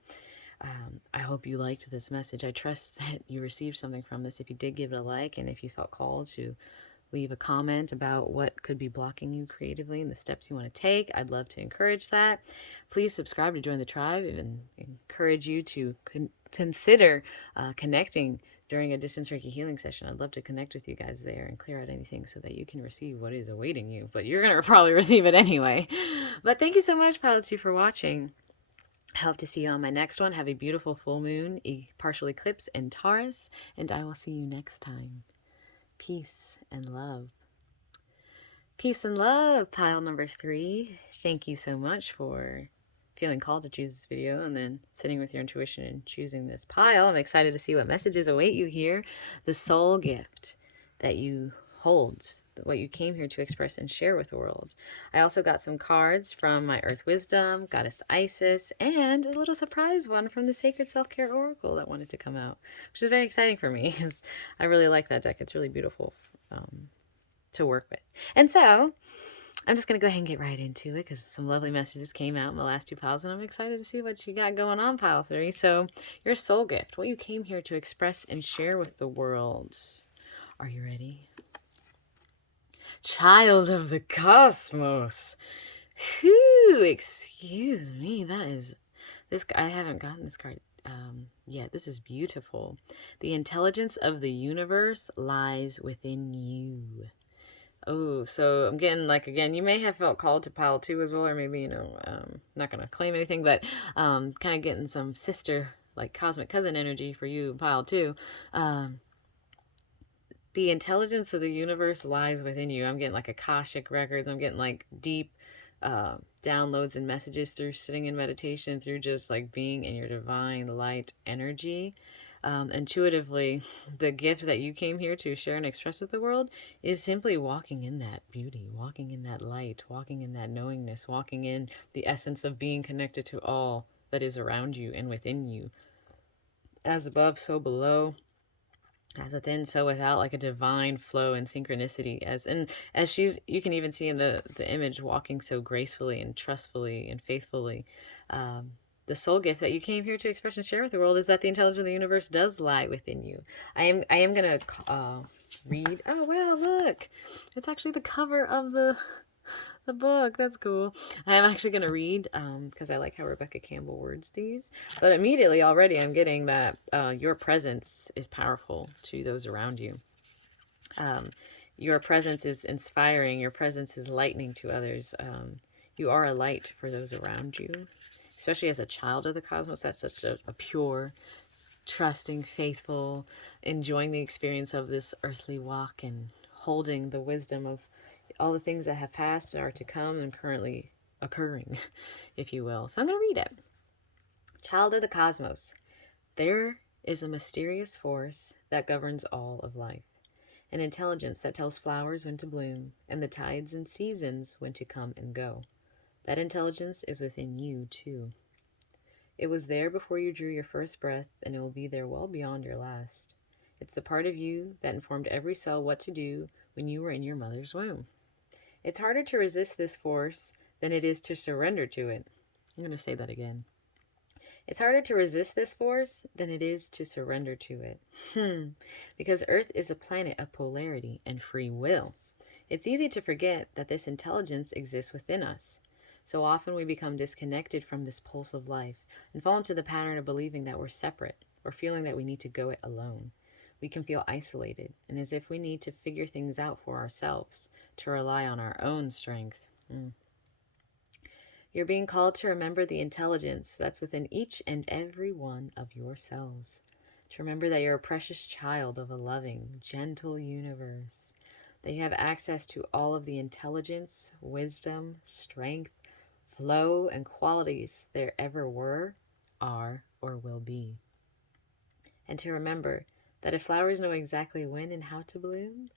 I hope you liked this message. I trust that you received something from this. If you did, give it a like, and if you felt called to leave a comment about what could be blocking you creatively and the steps you want to take, I'd love to encourage that. Please subscribe to join the tribe and encourage you to consider connecting during a distance Reiki healing session. I'd love to connect with you guys there and clear out anything so that you can receive what is awaiting you. But you're going to probably receive it anyway. But thank you so much, Pilots, for watching. I hope to see you on my next one. Have a beautiful full moon, a partial eclipse in Taurus, and I will see you next time. Peace and love. Peace and love, pile number 3. Thank you so much for feeling called to choose this video and then sitting with your intuition and choosing this pile. I'm excited to see what messages await you here. The soul gift that you hold, what you came here to express and share with the world. I also got some cards from my Earth Wisdom, Goddess Isis, and a little surprise one from the Sacred Self-Care Oracle that wanted to come out, which is very exciting for me because I really like that deck. It's really beautiful to work with. And so I'm just going to go ahead and get right into it because some lovely messages came out in the last 2 piles, and I'm excited to see what you got going on, pile 3. So your soul gift, what you came here to express and share with the world. Are you ready? Child of the cosmos. Whew, excuse me. That is this. I haven't gotten this card yet. This is beautiful. The intelligence of the universe lies within you. Oh, so I'm getting, like, again, you may have felt called to pile 2 as well, or maybe, you know, not going to claim anything, but kind of getting some sister, like, cosmic cousin energy for you, pile 2. The intelligence of the universe lies within you. I'm getting, like, Akashic records. I'm getting, like, deep downloads and messages through sitting in meditation, through just, like, being in your divine light energy. Intuitively, the gift that you came here to share and express with the world is simply walking in that beauty, walking in that light, walking in that knowingness, walking in the essence of being connected to all that is around you and within you. As above, so below. As within, so without, like a divine flow and synchronicity. As she's, you can even see in the image, walking so gracefully and trustfully and faithfully. The soul gift that you came here to express and share with the world is that the intelligence of the universe does lie within you. I am gonna read. Oh wow, look! It's actually the cover of the book. That's cool. I'm actually gonna read because I like how Rebecca Campbell words these. But immediately already I'm getting that your presence is powerful to those around you. Your presence is inspiring. Your presence is lightening to others. You are a light for those around you. Especially as a child of the cosmos, that's such a pure, trusting, faithful, enjoying the experience of this earthly walk and holding the wisdom of all the things that have passed and are to come and currently occurring, if you will. So I'm going to read it. Child of the cosmos, there is a mysterious force that governs all of life, an intelligence that tells flowers when to bloom and the tides and seasons when to come and go. That intelligence is within you, too. It was there before you drew your first breath, and it will be there well beyond your last. It's the part of you that informed every cell what to do when you were in your mother's womb. It's harder to resist this force than it is to surrender to it. I'm going to say that again. It's harder to resist this force than it is to surrender to it. Because Earth is a planet of polarity and free will. It's easy to forget that this intelligence exists within us. So often we become disconnected from this pulse of life and fall into the pattern of believing that we're separate or feeling that we need to go it alone. We can feel isolated and as if we need to figure things out for ourselves, to rely on our own strength. You're being called to remember the intelligence that's within each and every one of your cells. To remember that you're a precious child of a loving, gentle universe. That you have access to all of the intelligence, wisdom, strength, flow, and qualities there ever were, are, or will be. And to remember that if flowers know exactly when and how to bloom,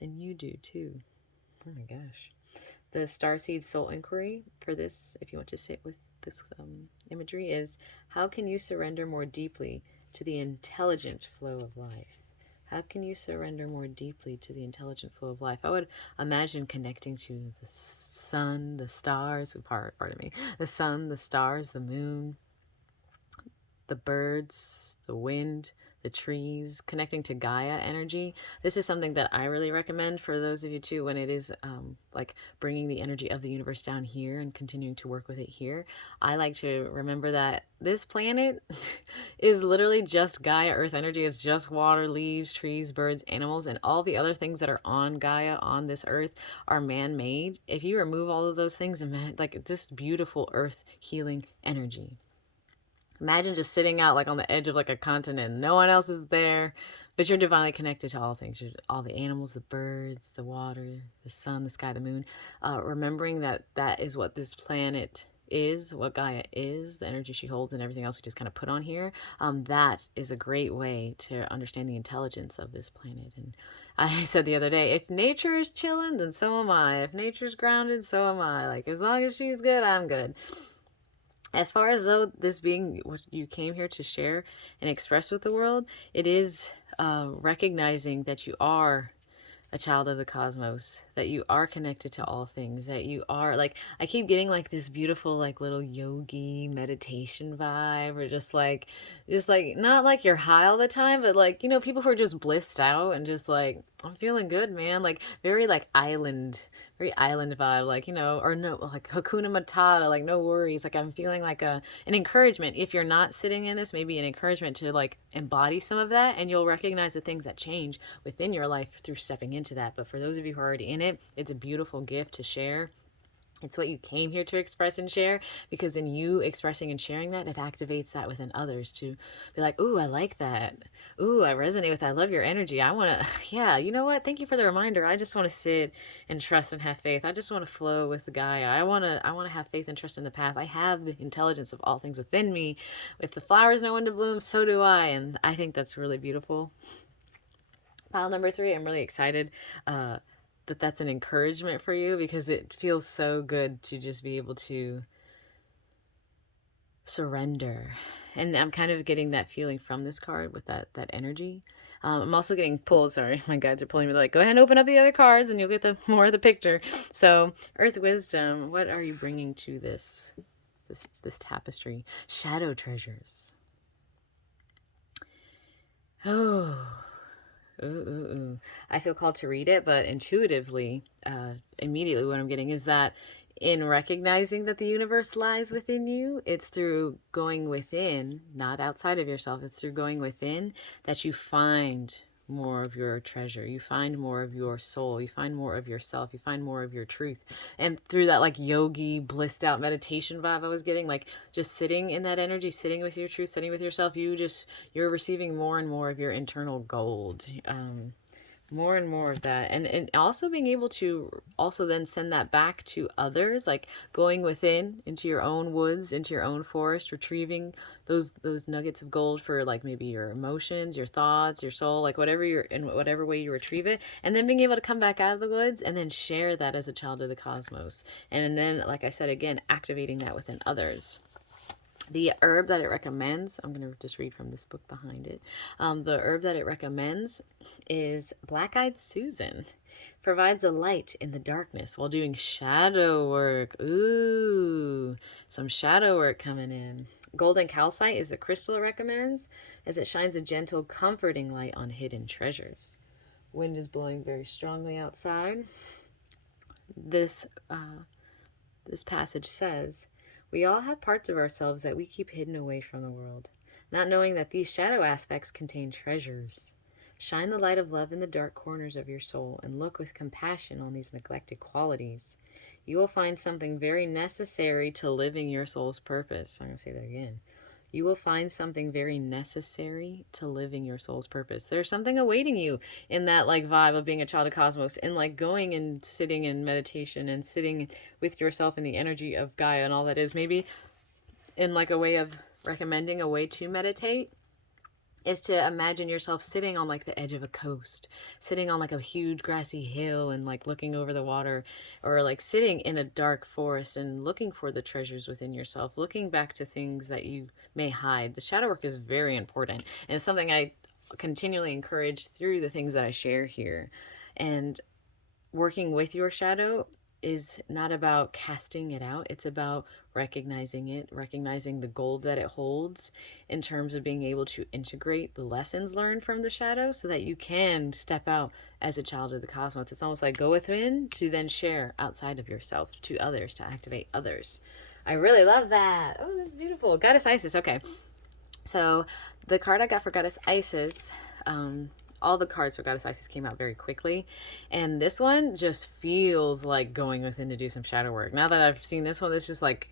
then you do too. Oh my gosh. The Starseed Soul Inquiry for this, if you want to sit with this imagery, is how can you surrender more deeply to the intelligent flow of life? How can you surrender more deeply to the intelligent flow of life? I would imagine connecting to the sun, the stars, pardon me, the sun, the stars, the moon, the birds, the wind, the trees, connecting to Gaia energy. This is something that I really recommend for those of you too, when it is like bringing the energy of the universe down here and continuing to work with it here. I like to remember that this planet is literally just Gaia Earth energy. It's just water, leaves, trees, birds, animals, and all the other things that are on Gaia, on this earth, are man-made. If you remove all of those things, like just beautiful earth healing energy. Imagine just sitting out like on the edge of like a continent, no one else is there, but you're divinely connected to all things. All the animals, the birds, the water, the sun, the sky, the moon. Remembering that that is what this planet is, what Gaia is, the energy she holds, and everything else we just kind of put on here. That is a great way to understand the intelligence of this planet. And I said the other day, if nature is chilling, then so am I. If nature's grounded, so am I. Like, as long as she's good, I'm good. As far as though this being what you came here to share and express with the world, it is recognizing that you are a child of the cosmos, that you are connected to all things, that you are like, I keep getting like this beautiful like little yogi meditation vibe, or just like not like you're high all the time, but like, you know, people who are just blissed out and just like, I'm feeling good, man. Like very like very island vibe, like, you know, or no, like Hakuna Matata, like no worries. Like I'm feeling like an encouragement. If you're not sitting in this, maybe an encouragement to like embody some of that, and you'll recognize the things that change within your life through stepping into that. But for those of you who are already in it, it's a beautiful gift to share. It's what you came here to express and share, because in you expressing and sharing that, it activates that within others to be like, ooh, I like that. Ooh, I resonate with that. I love your energy. I want to, yeah, you know what? Thank you for the reminder. I just want to sit and trust and have faith. I just want to flow with the Gaia. I want to have faith and trust in the path. I have the intelligence of all things within me. If the flowers know when to bloom, so do I. And I think that's really beautiful. Pile number 3, I'm really excited. That's an encouragement for you, because it feels so good to just be able to surrender. And I'm kind of getting that feeling from this card with that energy. I'm also getting pulled. Sorry, my guides are pulling me. They're like, go ahead and open up the other cards, and you'll get the more of the picture. So, Earth Wisdom, what are you bringing to this tapestry? Shadow treasures. Oh. Ooh, ooh, ooh. I feel called to read it, but intuitively, immediately what I'm getting is that in recognizing that the universe lies within you, it's through going within, not outside of yourself. It's through going within that you find more of your treasure. You find more of your soul. You find more of yourself. You find more of your truth. And through that like yogi, blissed out meditation vibe I was getting, like just sitting in that energy, sitting with your truth, sitting with yourself, you're receiving more and more of your internal gold. More and more of that, and also being able to also then send that back to others, like going within into your own woods, into your own forest, retrieving those nuggets of gold for like maybe your emotions, your thoughts, your soul, like whatever you're in, whatever way you retrieve it, and then being able to come back out of the woods and then share that as a child of the cosmos, and then like I said again, activating that within others. The herb that it recommends, I'm going to just read from this book behind it. The herb that it recommends is Black-Eyed Susan. Provides a light in the darkness while doing shadow work. Ooh, some shadow work coming in. Golden calcite is the crystal it recommends, as it shines a gentle, comforting light on hidden treasures. Wind is blowing very strongly outside. This passage says, we all have parts of ourselves that we keep hidden away from the world, not knowing that these shadow aspects contain treasures. Shine the light of love in the dark corners of your soul and look with compassion on these neglected qualities. You will find something very necessary to living your soul's purpose. I'm going to say that again. You will find something very necessary to living your soul's purpose. There's something awaiting you in that like vibe of being a child of cosmos, and like going and sitting in meditation and sitting with yourself in the energy of Gaia and all that is. Maybe in like a way of recommending a way to meditate is to imagine yourself sitting on like the edge of a coast, sitting on like a huge grassy hill and like looking over the water, or like sitting in a dark forest and looking for the treasures within yourself, looking back to things that you may hide. The shadow work is very important, and it's something I continually encourage through the things that I share here. And working with your shadow is not about casting it out. It's about recognizing it, recognizing the gold that it holds in terms of being able to integrate the lessons learned from the shadow so that you can step out as a child of the cosmos. It's almost like go within to then share outside of yourself to others, to activate others. I really love that. Oh, that's beautiful. Goddess Isis. Okay. So the card I got for Goddess Isis, all the cards for Goddess Isis came out very quickly. And this one just feels like going within to do some shadow work. Now that I've seen this one, it's just like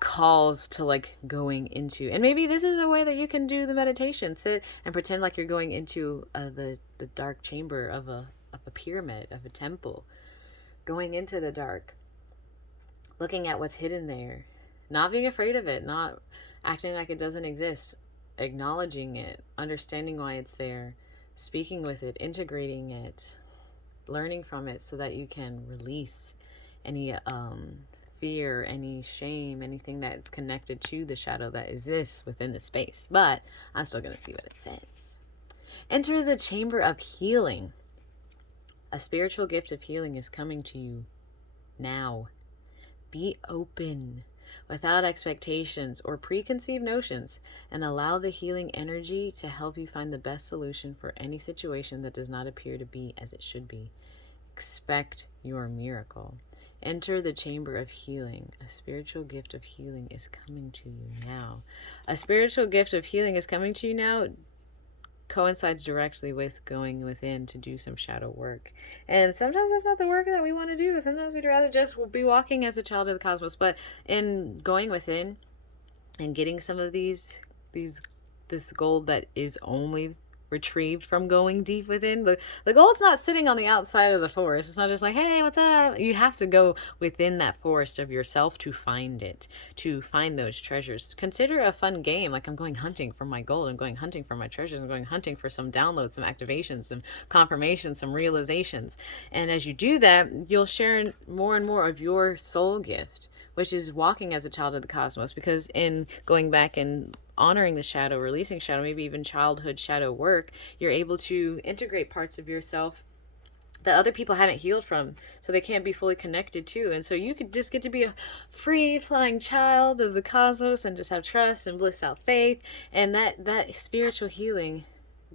calls to like going into, and maybe this is a way that you can do the meditation. Sit and pretend like you're going into the dark chamber of a pyramid, of a temple, going into the dark, looking at what's hidden there, not being afraid of it, not acting like it doesn't exist, acknowledging it, understanding why it's there, speaking with it, integrating it, learning from it so that you can release any fear, any shame, anything that's connected to the shadow that exists within the space. But I'm still going to see what it says. Enter the chamber of healing. A spiritual gift of healing is coming to you now. Be open, without expectations or preconceived notions, and allow the healing energy to help you find the best solution for any situation that does not appear to be as it should be. Expect your miracle. Enter the chamber of healing. A spiritual gift of healing is coming to you now. A spiritual gift of healing is coming to you now coincides directly with going within to do some shadow work. And sometimes that's not the work that we want to do. Sometimes we'd rather just be walking as a child of the cosmos. But in going within and getting some of this gold that is only retrieved from going deep within, the gold's not sitting on the outside of the forest. It's not just like, hey, what's up? You have to go within that forest of yourself to find it, to find those treasures. Consider a fun game, like I'm going hunting for my gold, I'm going hunting for my treasures, I'm going hunting for some downloads, some activations, some confirmations, some realizations. And as you do that, you'll share more and more of your soul gift, which is walking as a child of the cosmos. Because in going back and honoring the shadow, releasing shadow, maybe even childhood shadow work, you're able to integrate parts of yourself that other people haven't healed from, so they can't be fully connected to. And so you could just get to be a free flying child of the cosmos and just have trust and blissed out faith. And that spiritual healing,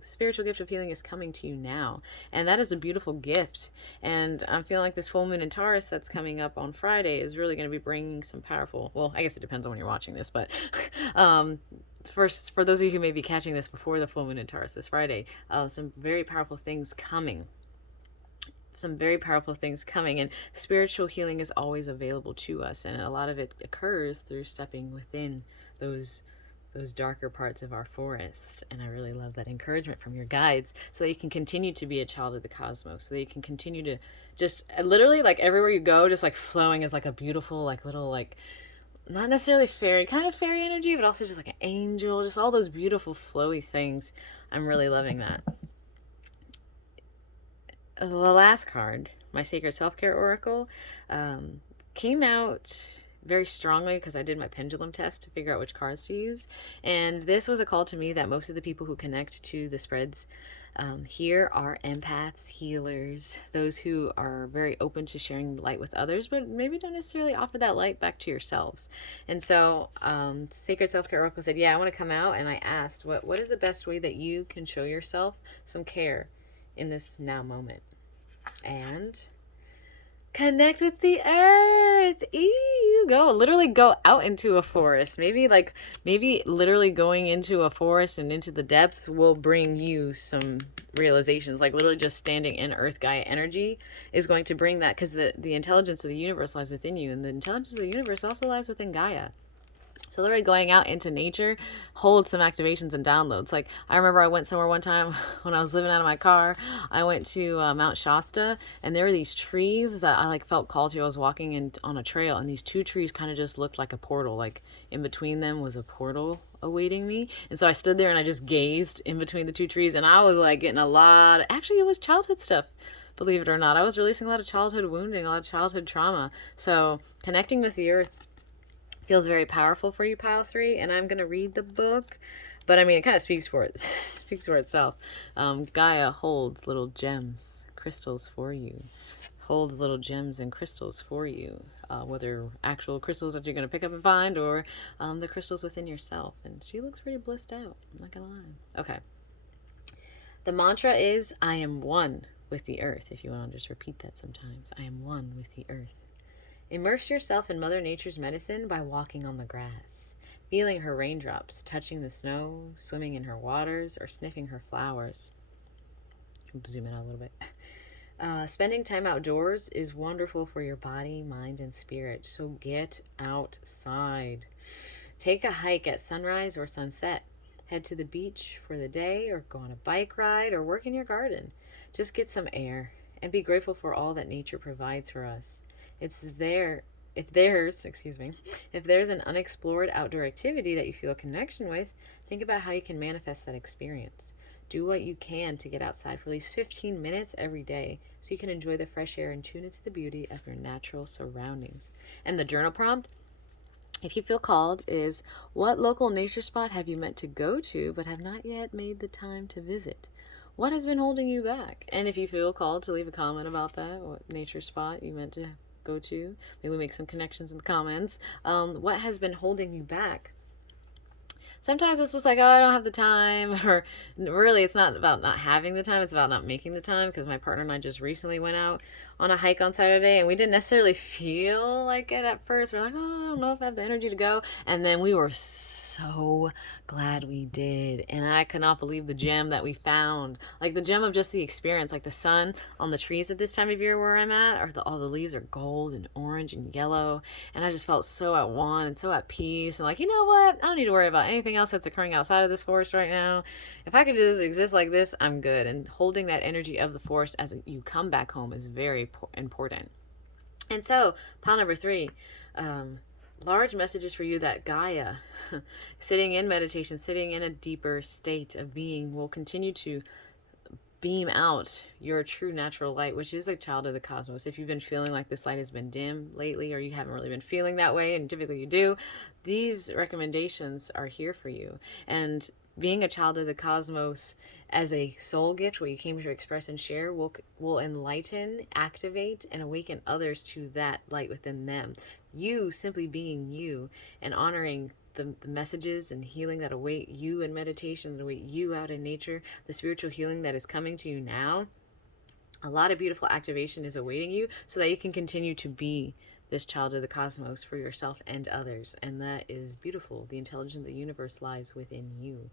spiritual gift of healing is coming to you now, and that is a beautiful gift. And I'm feeling like this full moon in Taurus that's coming up on Friday is really going to be bringing some powerful, well, I guess it depends on when you're watching this, but first, for those of you who may be catching this before the full moon in Taurus this Friday, some very powerful things coming. Some very powerful things coming, and spiritual healing is always available to us, and a lot of it occurs through stepping within those darker parts of our forest. And I really love that encouragement from your guides, so that you can continue to be a child of the cosmos, so that you can continue to just literally, like, everywhere you go, just like flowing as like a beautiful, like, little, like, not necessarily fairy, kind of fairy energy, but also just like an angel, just all those beautiful flowy things. I'm really loving that. The last card, my Sacred Self-Care Oracle, came out very strongly because I did my pendulum test to figure out which cards to use. And this was a call to me that most of the people who connect to the spreads here are empaths, healers, those who are very open to sharing light with others, but maybe don't necessarily offer that light back to yourselves. And so Sacred Self-Care Oracle said, yeah, I want to come out. And I asked, what is the best way that you can show yourself some care in this now moment? And connect with the earth. Literally go out into a forest. Maybe literally going into a forest and into the depths will bring you some realizations. Like literally just standing in Earth Gaia energy is going to bring that, because the intelligence of the universe lies within you, and the intelligence of the universe also lies within Gaia. So literally going out into nature holds some activations and downloads. Like I remember I went somewhere one time when I was living out of my car. I went to Mount Shasta, and there were these trees that I like felt called to. I was walking on a trail, and these two trees kind of just looked like a portal. Like in between them was a portal awaiting me. And so I stood there and I just gazed in between the two trees, and I was like getting actually it was childhood stuff. Believe it or not, I was releasing a lot of childhood wounding, a lot of childhood trauma. So connecting with the earth feels very powerful for you, Pile 3, and I'm going to read the book, but I mean, it kind of speaks for itself. Gaia holds little gems, crystals for you. holds little gems and crystals for you, whether actual crystals that you're going to pick up and find or the crystals within yourself. And she looks pretty blissed out, I'm not going to lie. Okay. The mantra is, I am one with the earth. If you want to just repeat that sometimes, I am one with the earth. Immerse yourself in Mother Nature's medicine by walking on the grass, feeling her raindrops, touching the snow, swimming in her waters, or sniffing her flowers. Zoom in out a little bit. Spending time outdoors is wonderful for your body, mind, and spirit. So get outside. Take a hike at sunrise or sunset. Head to the beach for the day, or go on a bike ride, or work in your garden. Just get some air and be grateful for all that nature provides for us. It's there. If there's an unexplored outdoor activity that you feel a connection with, think about how you can manifest that experience. Do what you can to get outside for at least 15 minutes every day so you can enjoy the fresh air and tune into the beauty of your natural surroundings. And the journal prompt, if you feel called, is what local nature spot have you meant to go to but have not yet made the time to visit? What has been holding you back? And if you feel called to leave a comment about that, what nature spot you meant to go to, maybe we make some connections in the comments. What has been holding you back? Sometimes it's just like, oh, I don't have the time, or really it's not about not having the time, it's about not making the time, because my partner and I just recently went out on a hike on Saturday, and we didn't necessarily feel like it at first. We're like, oh, I don't know if I have the energy to go, and then we were so glad we did, and I could not believe the gem that we found, like the gem of just the experience, like the sun on the trees at this time of year where I'm at, or all the leaves are gold and orange and yellow, and I just felt so at one and so at peace, and like, you know what, I don't need to worry about anything else that's occurring outside of this forest right now. If I could just exist like this, I'm good. And holding that energy of the forest as you come back home is very important. And so, pile number 3, large messages for you that Gaia, sitting in meditation, sitting in a deeper state of being, will continue to beam out your true natural light, which is a child of the cosmos. If you've been feeling like this light has been dim lately, or you haven't really been feeling that way, and typically you do, these recommendations are here for you. And being a child of the cosmos as a soul gift, what you came to express and share, will enlighten, activate, and awaken others to that light within them. You simply being you and honoring the messages and healing that await you in meditation, that await you out in nature, the spiritual healing that is coming to you now. A lot of beautiful activation is awaiting you so that you can continue to be this child of the cosmos for yourself and others. And that is beautiful. The intelligence of the universe lies within you.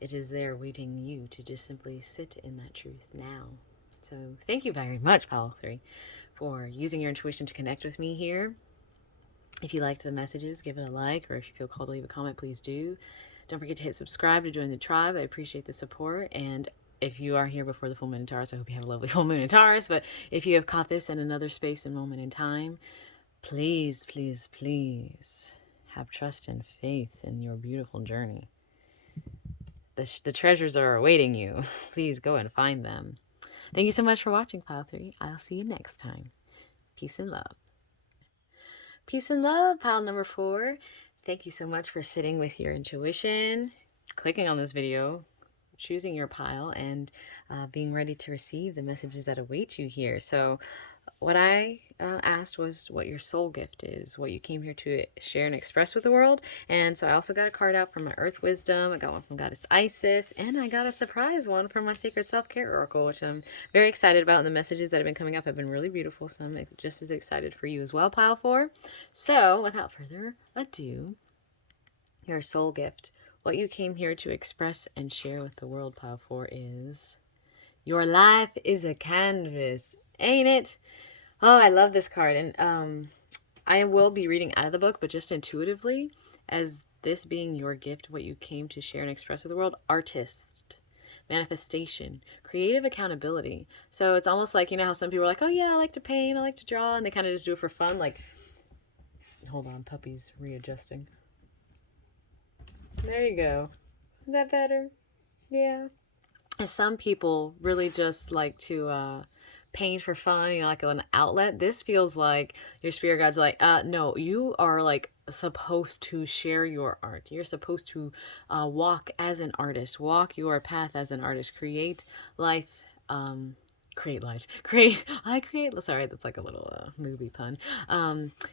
It is there waiting you to just simply sit in that truth now. So thank you very much, Pile 3, for using your intuition to connect with me here. If you liked the messages, give it a like, or if you feel called to leave a comment, please do. Don't forget to hit subscribe to join the tribe. I appreciate the support. And if you are here before the full moon in Taurus, I hope you have a lovely full moon in Taurus. But if you have caught this in another space and moment in time, please, please, please have trust and faith in your beautiful journey. The treasures are awaiting you. Please go and find them. Thank you so much for watching, Pile 3. I'll see you next time. Peace and love. Peace and love, pile number 4. Thank you so much for sitting with your intuition, clicking on this video, choosing your pile, and being ready to receive the messages that await you here. So what I asked was what your soul gift is, what you came here to share and express with the world. And so I also got a card out from my Earth Wisdom. I got one from Goddess Isis, and I got a surprise one from my Sacred Self-Care Oracle, which I'm very excited about. And the messages that have been coming up have been really beautiful, so I'm just as excited for you as well, Pile 4. So without further ado, your soul gift, what you came here to express and share with the world, Pile 4, is your life is a canvas, ain't it? Oh, I love this card. And I will be reading out of the book, but just intuitively, as this being your gift, what you came to share and express with the world: artist, manifestation, creative accountability. So it's almost like, you know how some people are like, oh yeah, I like to paint, I like to draw, and they kind of just do it for fun. Like, hold on, puppy's readjusting. There you go. Is that better? Yeah. Some people really just like to paint for fun, you know, like an outlet. This feels like your spirit guides are like, no, you are like supposed to share your art. You're supposed to walk as an artist, walk your path as an artist, create life, create life. I create, sorry, that's like a little movie pun.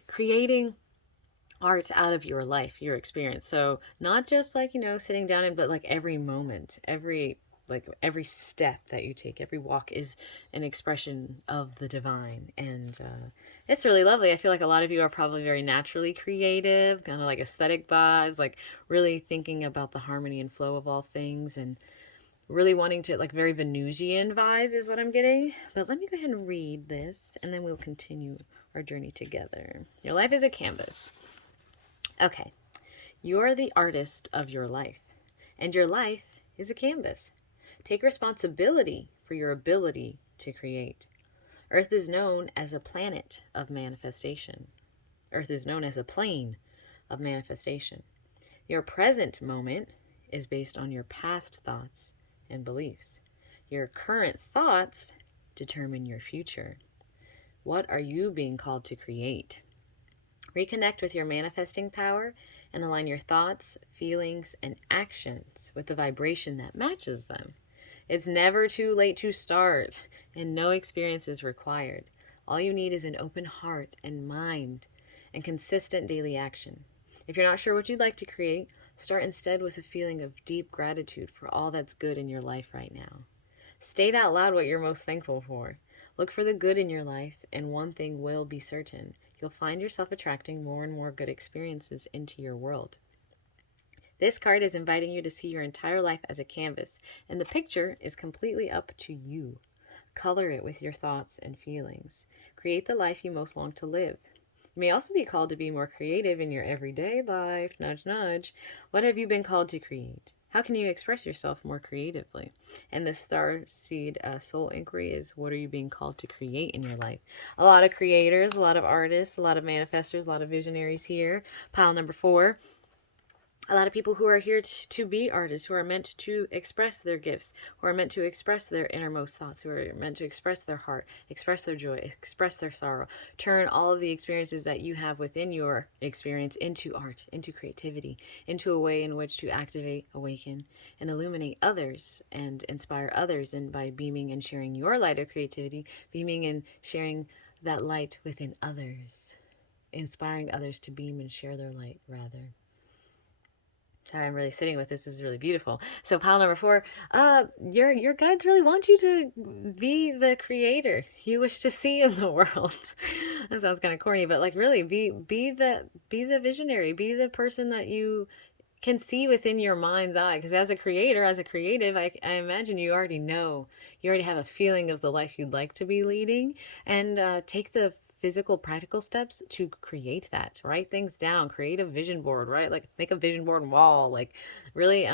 Creating art out of your life, your experience. So not just like, sitting down and, but like every moment, every step that you take, every walk is an expression of the divine. And it's really lovely. I feel like a lot of you are probably very naturally creative, kind of like aesthetic vibes, like really thinking about the harmony and flow of all things, and really wanting to, like, very Venusian vibe is what I'm getting. But let me go ahead and read this, and then we'll continue our journey together. Your life is a canvas. Okay. You are the artist of your life, and your life is a canvas. Take responsibility for your ability to create. Earth is known as a planet of manifestation. Earth is known as a plane of manifestation. Your present moment is based on your past thoughts and beliefs. Your current thoughts determine your future. What are you being called to create? Reconnect with your manifesting power and align your thoughts, feelings, and actions with the vibration that matches them. It's never too late to start, and no experience is required. All you need is an open heart and mind and consistent daily action. If you're not sure what you'd like to create, start instead with a feeling of deep gratitude for all that's good in your life right now. State out loud what you're most thankful for. Look for the good in your life, and one thing will be certain. You'll find yourself attracting more and more good experiences into your world. This card is inviting you to see your entire life as a canvas, and the picture is completely up to you. Color it with your thoughts and feelings. Create the life you most long to live. You may also be called to be more creative in your everyday life. Nudge, nudge. What have you been called to create? How can you express yourself more creatively? And the Star Seed Soul Inquiry is, what are you being called to create in your life? A lot of creators, a lot of artists, a lot of manifestors, a lot of visionaries here. Pile number 4. A lot of people who are here to be artists, who are meant to express their gifts, who are meant to express their innermost thoughts, who are meant to express their heart, express their joy, express their sorrow. Turn all of the experiences that you have within your experience into art, into creativity, into a way in which to activate, awaken, and illuminate others and inspire others. And by beaming and sharing your light of creativity, beaming and sharing that light within others, inspiring others to beam and share their light, rather. Sorry, I'm really sitting with this. This is really beautiful. So pile number 4, your guides really want you to be the creator you wish to see in the world. That sounds kind of corny, but like really be the visionary, be the person that you can see within your mind's eye. Because as a creator, as a creative, I imagine you already know, you already have a feeling of the life you'd like to be leading, and take the physical practical steps to create that. Write things down, create a vision board, right? Like make a vision board and wall, like really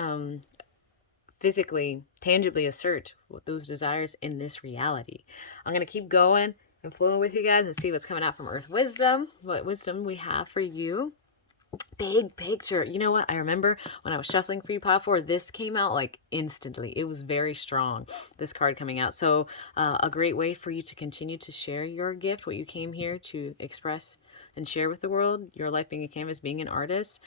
physically tangibly assert those desires in this reality. I'm going to keep going and flowing with you guys and see what's coming out from Earth Wisdom, what wisdom we have for you. Big picture. You know what? I remember when I was shuffling for you, Pile 4, this came out like instantly. It was very strong, this card coming out. So a great way for you to continue to share your gift, what you came here to express and share with the world, your life being a canvas, being an artist.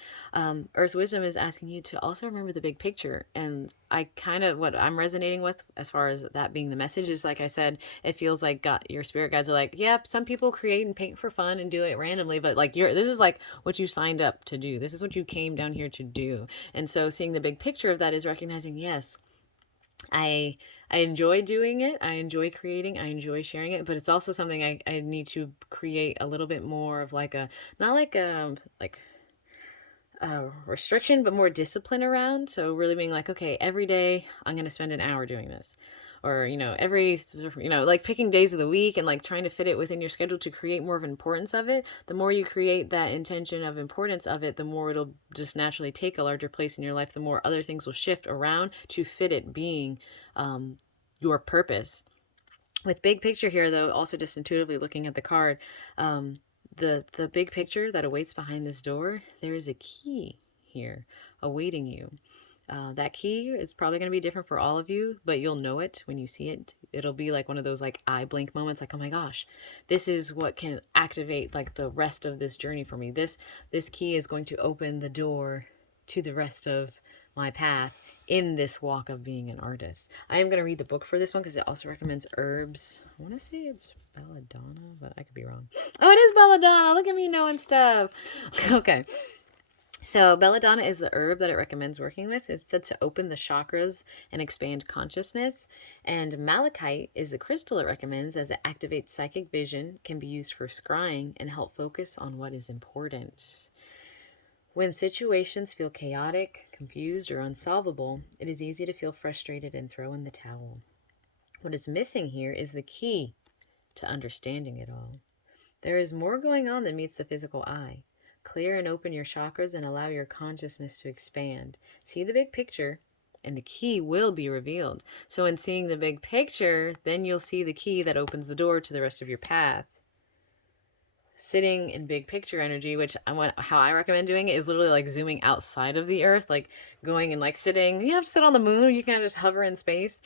Earth Wisdom is asking you to also remember the big picture. And I kind of, what I'm resonating with as far as that being the message is, like I said, it feels like your spirit guides are like, yep, some people create and paint for fun and do it randomly, but like this is like what you signed up to do. This is what you came down here to do. And so seeing the big picture of that is recognizing, yes, I enjoy doing it. I enjoy creating. I enjoy sharing it. But it's also something I need to create a little bit more of, like a, not like a restriction, but more discipline around. So really being like, okay, every day I'm going to spend an hour doing this. Or, like picking days of the week and like trying to fit it within your schedule to create more of an importance of it. The more you create that intention of importance of it, the more it'll just naturally take a larger place in your life. The more other things will shift around to fit it being your purpose. With big picture here, though, also just intuitively looking at the card, the big picture that awaits behind this door, there is a key here awaiting you. That key is probably going to be different for all of you, but you'll know it when you see it. It'll be like one of those like eye blink moments, like, oh my gosh, this is what can activate like the rest of this journey for me. This key is going to open the door to the rest of my path in this walk of being an artist. I am going to read the book for this one because it also recommends herbs. I want to say it's belladonna, but I could be wrong. Oh, it is belladonna. Look at me knowing stuff. Okay. So belladonna is the herb that it recommends working with. It's said to open the chakras and expand consciousness. And malachite is the crystal it recommends as it activates psychic vision, can be used for scrying, and help focus on what is important. When situations feel chaotic, confused, or unsolvable, it is easy to feel frustrated and throw in the towel. What is missing here is the key to understanding it all. There is more going on than meets the physical eye. Clear and open your chakras and allow your consciousness to expand. See the big picture, and the key will be revealed. So, in seeing the big picture, then you'll see the key that opens the door to the rest of your path. Sitting in big picture energy, which how I recommend doing it is literally like zooming outside of the earth, like going and like sitting. You don't have to sit on the moon, you can just hover in space.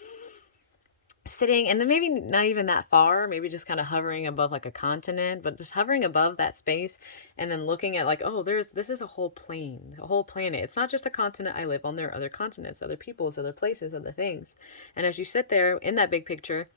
Sitting, and then maybe not even that far, maybe just kind of hovering above like a continent, but just hovering above that space, and then looking at like, oh, this is a whole plane, a whole planet. It's not just a continent I live on. There are other continents, other peoples, other places, other things. And as you sit there in that big picture,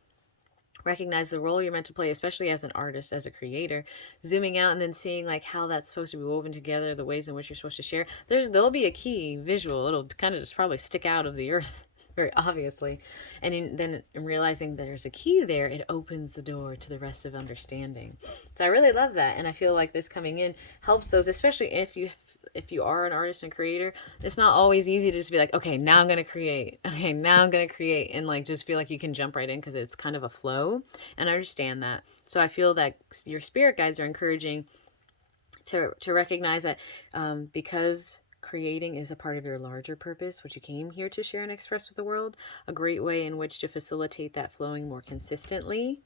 recognize the role you're meant to play, especially as an artist, as a creator, zooming out and then seeing like how that's supposed to be woven together, the ways in which you're supposed to share. There'll be a key visual. It'll kind of just probably stick out of the earth very obviously. And then realizing there's a key there, it opens the door to the rest of understanding. So I really love that. And I feel like this coming in helps those, especially if you are an artist and creator. It's not always easy to just be like, okay, now I'm going to create. Okay, now I'm going to create. And like just feel like you can jump right in because it's kind of a flow. And I understand that. So I feel that your spirit guides are encouraging to recognize that because creating is a part of your larger purpose, which you came here to share and express with the world, a great way in which to facilitate that flowing more consistently.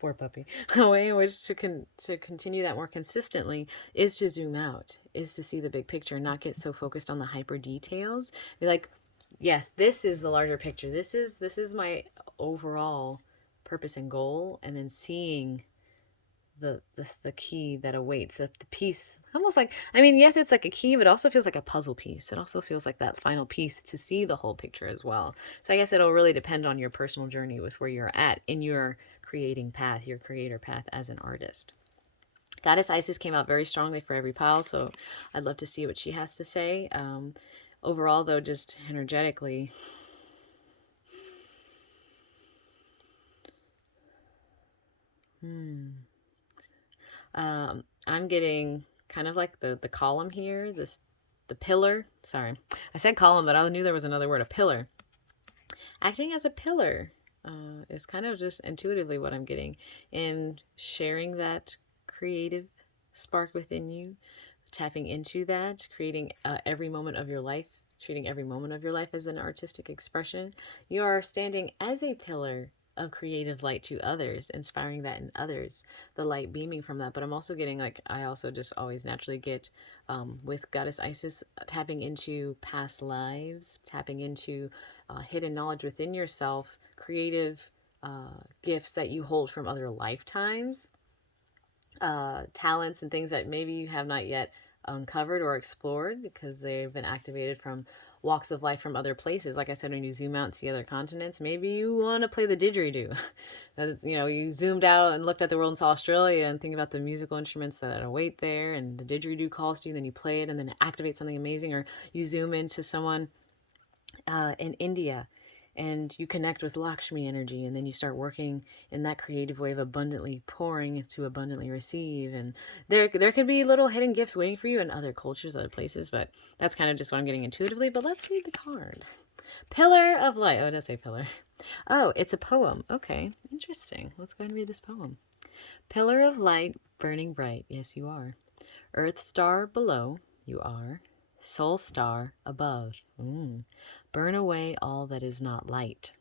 Poor puppy. A way in which to continue that more consistently is to zoom out, is to see the big picture, not get so focused on the hyper details. Be like, yes, this is the larger picture. This is my overall purpose and goal, and then seeing the key that awaits, the piece, almost like, I mean, yes, it's like a key, but it also feels like a puzzle piece. It also feels like that final piece to see the whole picture as well. So I guess it'll really depend on your personal journey with where you're at in your creating path, your creator path as an artist. Goddess Isis came out very strongly for every pile, so I'd love to see what she has to say. Overall, though, just energetically, I'm getting kind of like the column here, the pillar. Sorry, I said column, but I knew there was another word, a pillar. Acting as a pillar is kind of just intuitively what I'm getting in sharing that creative spark within you, tapping into that, creating every moment of your life, treating every moment of your life as an artistic expression. You are standing as a pillar of creative light to others, inspiring that in others, the light beaming from that. But I'm also getting like, I also just always naturally get with Goddess Isis, tapping into past lives, tapping into hidden knowledge within yourself, creative gifts that you hold from other lifetimes, talents and things that maybe you have not yet uncovered or explored because they've been activated from walks of life from other places. Like I said, when you zoom out to the other continents, maybe you want to play the didgeridoo. You zoomed out and looked at the world and saw Australia and think about the musical instruments that await there, and the didgeridoo calls to you, then you play it and then it activates something amazing. Or you zoom into someone in India and you connect with Lakshmi energy, and then you start working in that creative way of abundantly pouring to abundantly receive. And there could be little hidden gifts waiting for you in other cultures, other places, but that's kind of just what I'm getting intuitively. But let's read the card. Pillar of light. Oh, it does say pillar. Oh, it's a poem. Okay, interesting. Let's go ahead and read this poem. Pillar of light, burning bright. Yes, you are. Earth star below. You are. Soul star above. Burn away all that is not light.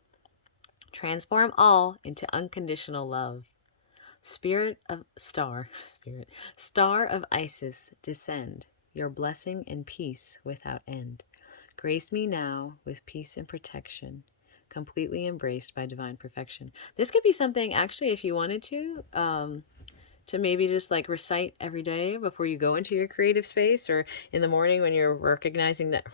Transform all into unconditional love. Spirit star of Isis, descend, your blessing and peace without end. Grace me now with peace and protection, completely embraced by divine perfection. This could be something, actually, if you wanted to, to maybe just like recite every day before you go into your creative space, or in the morning when you're recognizing that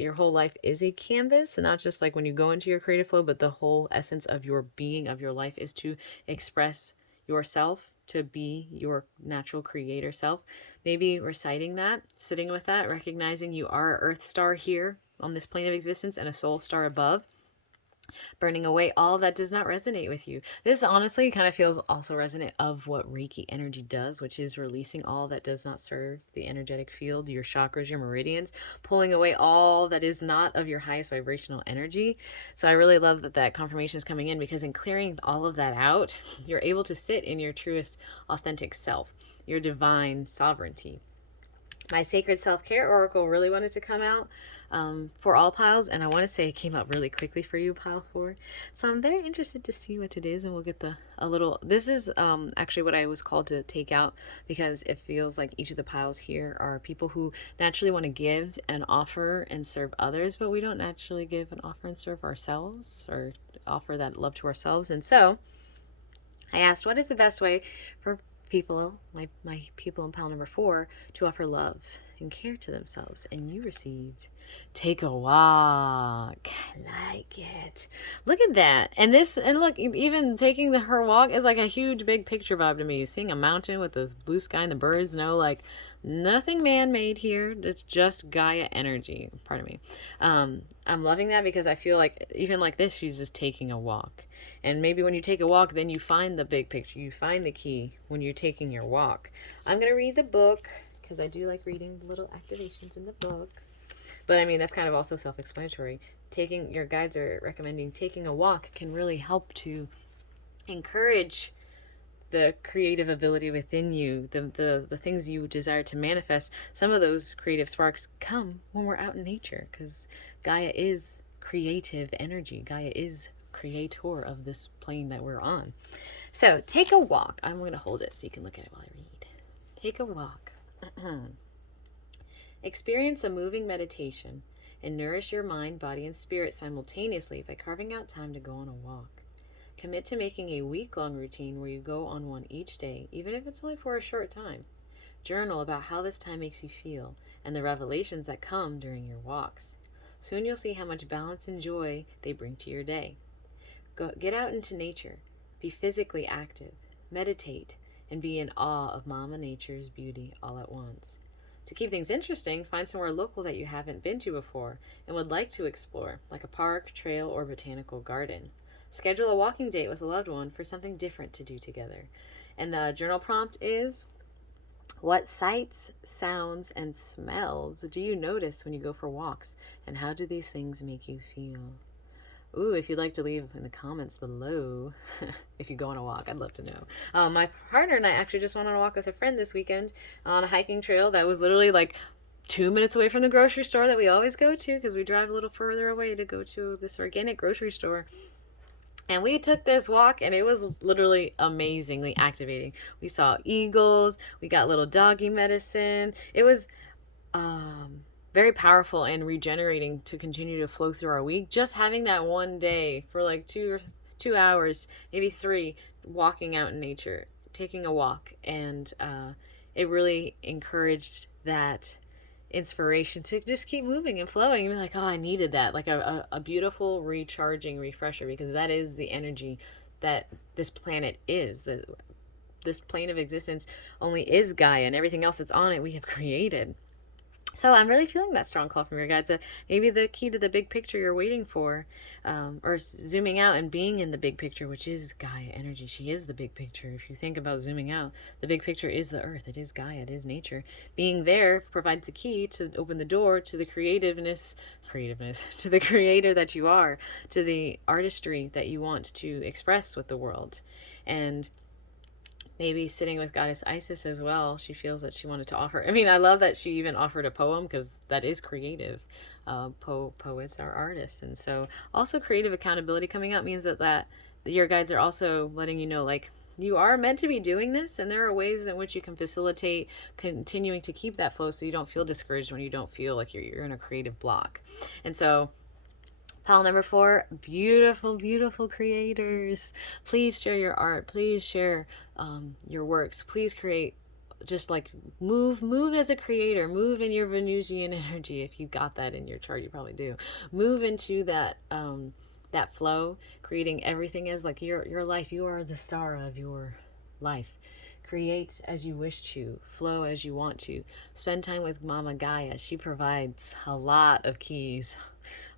your whole life is a canvas, and not just like when you go into your creative flow, but the whole essence of your being, of your life, is to express yourself, to be your natural creator self. Maybe reciting that, sitting with that, recognizing you are an earth star here on this plane of existence and a soul star above, burning away all that does not resonate with you. This honestly kind of feels also resonant of what Reiki energy does, which is releasing all that does not serve the energetic field, your chakras, your meridians, pulling away all that is not of your highest vibrational energy. So I really love that that confirmation is coming in, because in clearing all of that out, you're able to sit in your truest, authentic self, your divine sovereignty. My Sacred Self-Care Oracle really wanted to come out for all piles, and I want to say it came out really quickly for you, pile 4. So I'm very interested to see what it is, and we'll get a little. This is actually what I was called to take out, because it feels like each of the piles here are people who naturally want to give and offer and serve others, but we don't naturally give and offer and serve ourselves, or offer that love to ourselves. And so I asked, what is the best way for people, my people in pile number 4, to offer love and care to themselves? And you received, take a walk. I like it. Look at that. And this, and look, even taking her walk is like a huge big picture vibe to me. Seeing a mountain with the blue sky and the birds, no, like nothing man-made here. It's just Gaia energy. Pardon me. I'm loving that, because I feel like even like this, she's just taking a walk. And maybe when you take a walk, then you find the big picture. You find the key when you're taking your walk. I'm going to read the book, because I do like reading the little activations in the book. But I mean, that's kind of also self-explanatory. Your guides are recommending taking a walk can really help to encourage the creative ability within you, the things you desire to manifest. Some of those creative sparks come when we're out in nature, because Gaia is creative energy. Gaia is creator of this plane that we're on. So take a walk. I'm going to hold it so you can look at it while I read. Take a walk. Experience a moving meditation and nourish your mind, body, and spirit simultaneously by carving out time to go on a walk. Commit to making a week-long routine where you go on one each day, even if it's only for a short time. Journal about how this time makes you feel and the revelations that come during your walks. Soon you'll see how much balance and joy they bring to your day. Get out into nature. Be physically active. Meditate and be in awe of Mama Nature's beauty all at once. To keep things interesting, find somewhere local that you haven't been to before and would like to explore, like a park, trail, or botanical garden. Schedule a walking date with a loved one for something different to do together. And the journal prompt is, what sights, sounds, and smells do you notice when you go for walks, and how do these things make you feel? Ooh, if you'd like to leave in the comments below, if you go on a walk, I'd love to know. My partner and I actually just went on a walk with a friend this weekend on a hiking trail that was literally like 2 minutes away from the grocery store that we always go to, because we drive a little further away to go to this organic grocery store. And we took this walk, and it was literally amazingly activating. We saw eagles. We got little doggy medicine. It was very powerful and regenerating to continue to flow through our week. Just having that one day for like 2 hours, maybe 3, walking out in nature, taking a walk. And it really encouraged that inspiration to just keep moving and flowing, and be like, oh, I needed that, like a beautiful recharging refresher, because that is the energy that this planet is. This plane of existence only is Gaia, and everything else that's on it we have created. So I'm really feeling that strong call from your guides. Maybe the key to the big picture you're waiting for, or zooming out and being in the big picture, which is Gaia energy. She is the big picture. If you think about zooming out, the big picture is the earth. It is Gaia. It is nature. Being there provides the key to open the door to the creativeness, to the creator that you are, to the artistry that you want to express with the world. And maybe sitting with Goddess Isis as well. She feels that she wanted to offer. I mean, I love that she even offered a poem, because that is creative. Poets are artists. And so also creative accountability coming up means that your guides are also letting you know, like, you are meant to be doing this, and there are ways in which you can facilitate continuing to keep that flow, so you don't feel discouraged when you don't feel like you're in a creative block. And so Pile number 4, beautiful, beautiful creators. Please share your art. Please share your works. Please create. Just like move as a creator. Move in your Venusian energy. If you got that in your chart, you probably do. Move into that flow, creating everything as like your life. You are the star of your life. Create as you wish to, flow as you want to. Spend time with Mama Gaia. She provides a lot of keys.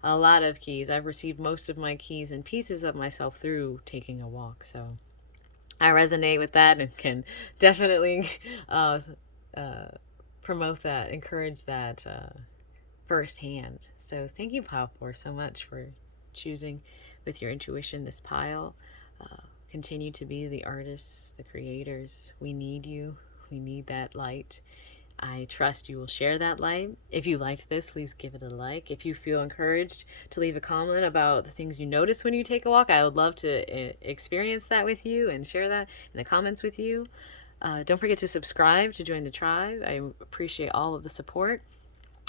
A lot of keys. I've received most of my keys and pieces of myself through taking a walk. So I resonate with that and can definitely uh, uh, promote that, encourage that firsthand. So thank you, Pile 4, so much for choosing with your intuition this pile. Uh, Continue to be the artists, the creators. We need you. We need that light. I trust you will share that light. If you liked this, please give it a like. If you feel encouraged to leave a comment about the things you notice when you take a walk, I would love to experience that with you and share that in the comments with you. Don't forget to subscribe to join the tribe. I appreciate all of the support.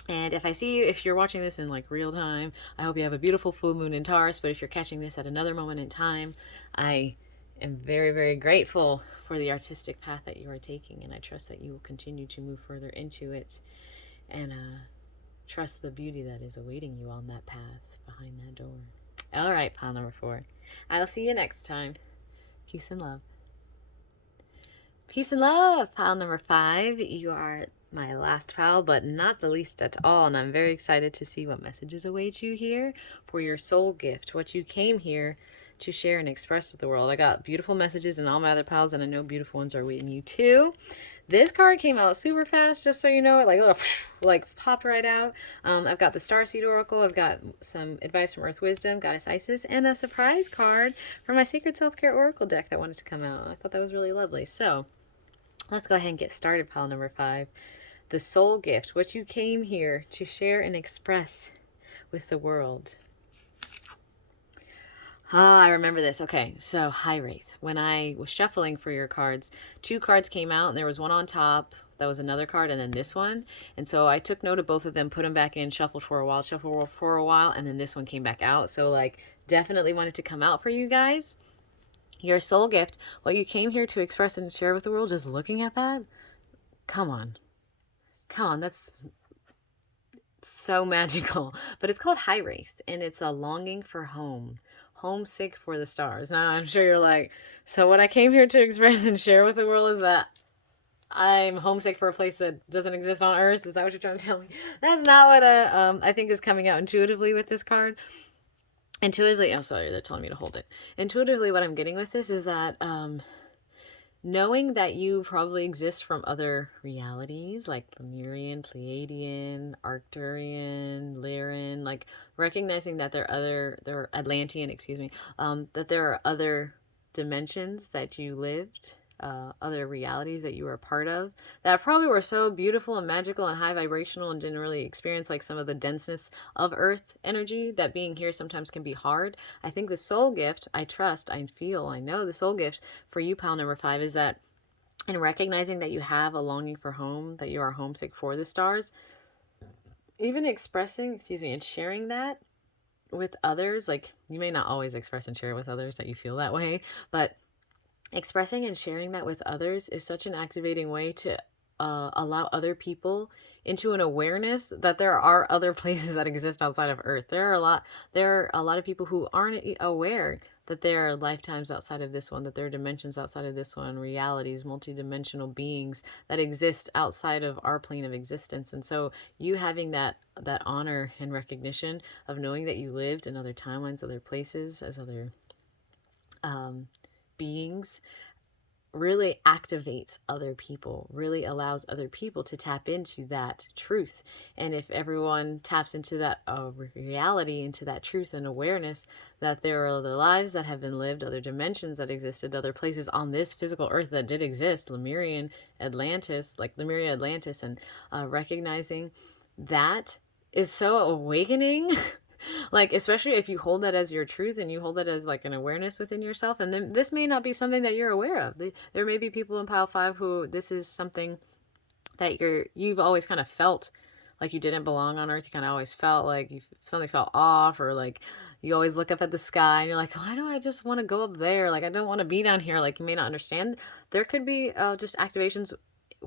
And if I see you, if you're watching this in like real time, I hope you have a beautiful full moon in Taurus. But if you're catching this at another moment in time, I am very, very grateful for the artistic path that you are taking. And I trust that you will continue to move further into it and trust the beauty that is awaiting you on that path behind that door. All right, pile number 4. I'll see you next time. Peace and love. Peace and love, pile number 5. You are my last pile, but not the least at all. And I'm very excited to see what messages await you here for your soul gift, what you came here to share and express with the world. I got beautiful messages in all my other piles, and I know beautiful ones are waiting you too. This card came out super fast, just so you know it, like popped right out. I've got the Starseed Oracle, I've got some advice from Earth Wisdom, Goddess Isis, and a surprise card from my Sacred Self-Care Oracle deck that wanted to come out. I thought that was really lovely. So let's go ahead and get started, pile number 5. The soul gift, what you came here to share and express with the world. I remember this. Okay, so High Wraith. When I was shuffling for your cards, 2 cards came out, and there was one on top. That was another card, and then this one. And so I took note of both of them, put them back in, shuffled for a while, and then this one came back out. So, like, definitely wanted to come out for you guys. Your soul gift, what you came here to express and share with the world, just looking at that, come on. Come on, that's so magical. But it's called High Wraith, and it's a longing for home. Homesick for the stars. Now, I'm sure you're like, so what I came here to express and share with the world is that I'm homesick for a place that doesn't exist on Earth. Is that what you're trying to tell me? That's not what I think is coming out intuitively with this card. Intuitively, oh, sorry, they're telling me to hold it. Intuitively, what I'm getting with this is that knowing that you probably exist from other realities like Lemurian, Pleiadian, Arcturian, Lyran, like recognizing that there are Atlantean, that there are other dimensions that you lived, other realities that you were a part of that probably were so beautiful and magical and high vibrational and didn't really experience like some of the denseness of Earth energy, that being here sometimes can be hard. I think the soul gift, I trust, I feel, I know the soul gift for you, pile number 5, is that in recognizing that you have a longing for home, that you are homesick for the stars, even expressing, and sharing that with others. Like, you may not always express and share with others that you feel that way, but expressing and sharing that with others is such an activating way to allow other people into an awareness that there are other places that exist outside of Earth. There are a lot of people who aren't aware that there are lifetimes outside of this one, that there are dimensions outside of this one, realities, multidimensional beings that exist outside of our plane of existence. And so you having that honor and recognition of knowing that you lived in other timelines, other places, as other beings, really activates other people, really allows other people to tap into that truth. And if everyone taps into that reality, into that truth and awareness that there are other lives that have been lived, other dimensions that existed, other places on this physical Earth that did exist, Lemurian Atlantis, like Lemuria Atlantis, and recognizing that is so awakening. Like, especially if you hold that as your truth and you hold that as like an awareness within yourself. And then this may not be something that you're aware of. There may be people in pile 5 who this is something that you've always kind of felt like you didn't belong on Earth. You kind of always felt like something felt off, or like you always look up at the sky and you're like, why do I just want to go up there? Like, I don't want to be down here. Like, you may not understand. There could be just activations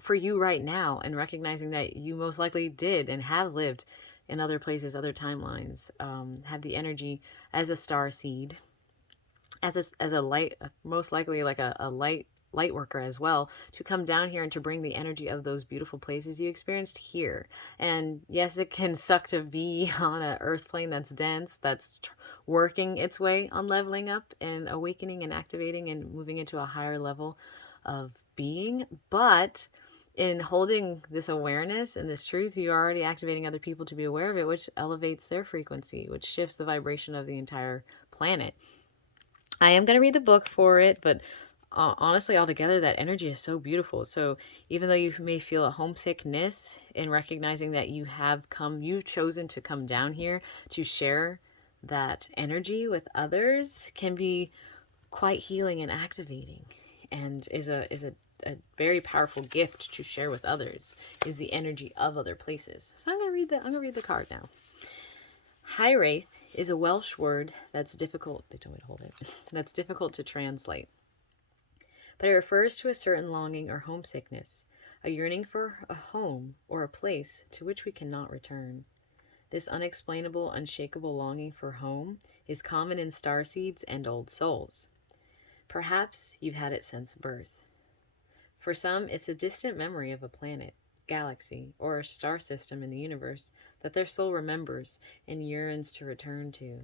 for you right now, and recognizing that you most likely did and have lived in other places, other timelines, have the energy as a star seed, as a light, most likely like a light worker as well, to come down here and to bring the energy of those beautiful places you experienced here. And yes, it can suck to be on a earth plane that's dense, that's working its way on leveling up and awakening and activating and moving into a higher level of being. But in holding this awareness and this truth, you're already activating other people to be aware of it, which elevates their frequency, which shifts the vibration of the entire planet. I am going to read the book for it, but honestly, altogether, that energy is so beautiful. So even though you may feel a homesickness in recognizing that you've chosen to come down here to share that energy with others, can be quite healing and activating, and is a very powerful gift to share with others, is the energy of other places. So I'm gonna read the card now. High Wraith is a Welsh word that's difficult. They told me to hold it. That's difficult to translate, but it refers to a certain longing or homesickness, a yearning for a home or a place to which we cannot return. This unexplainable, unshakable longing for home is common in starseeds and old souls. Perhaps you've had it since birth. For some, it's a distant memory of a planet, galaxy, or a star system in the universe that their soul remembers and yearns to return to,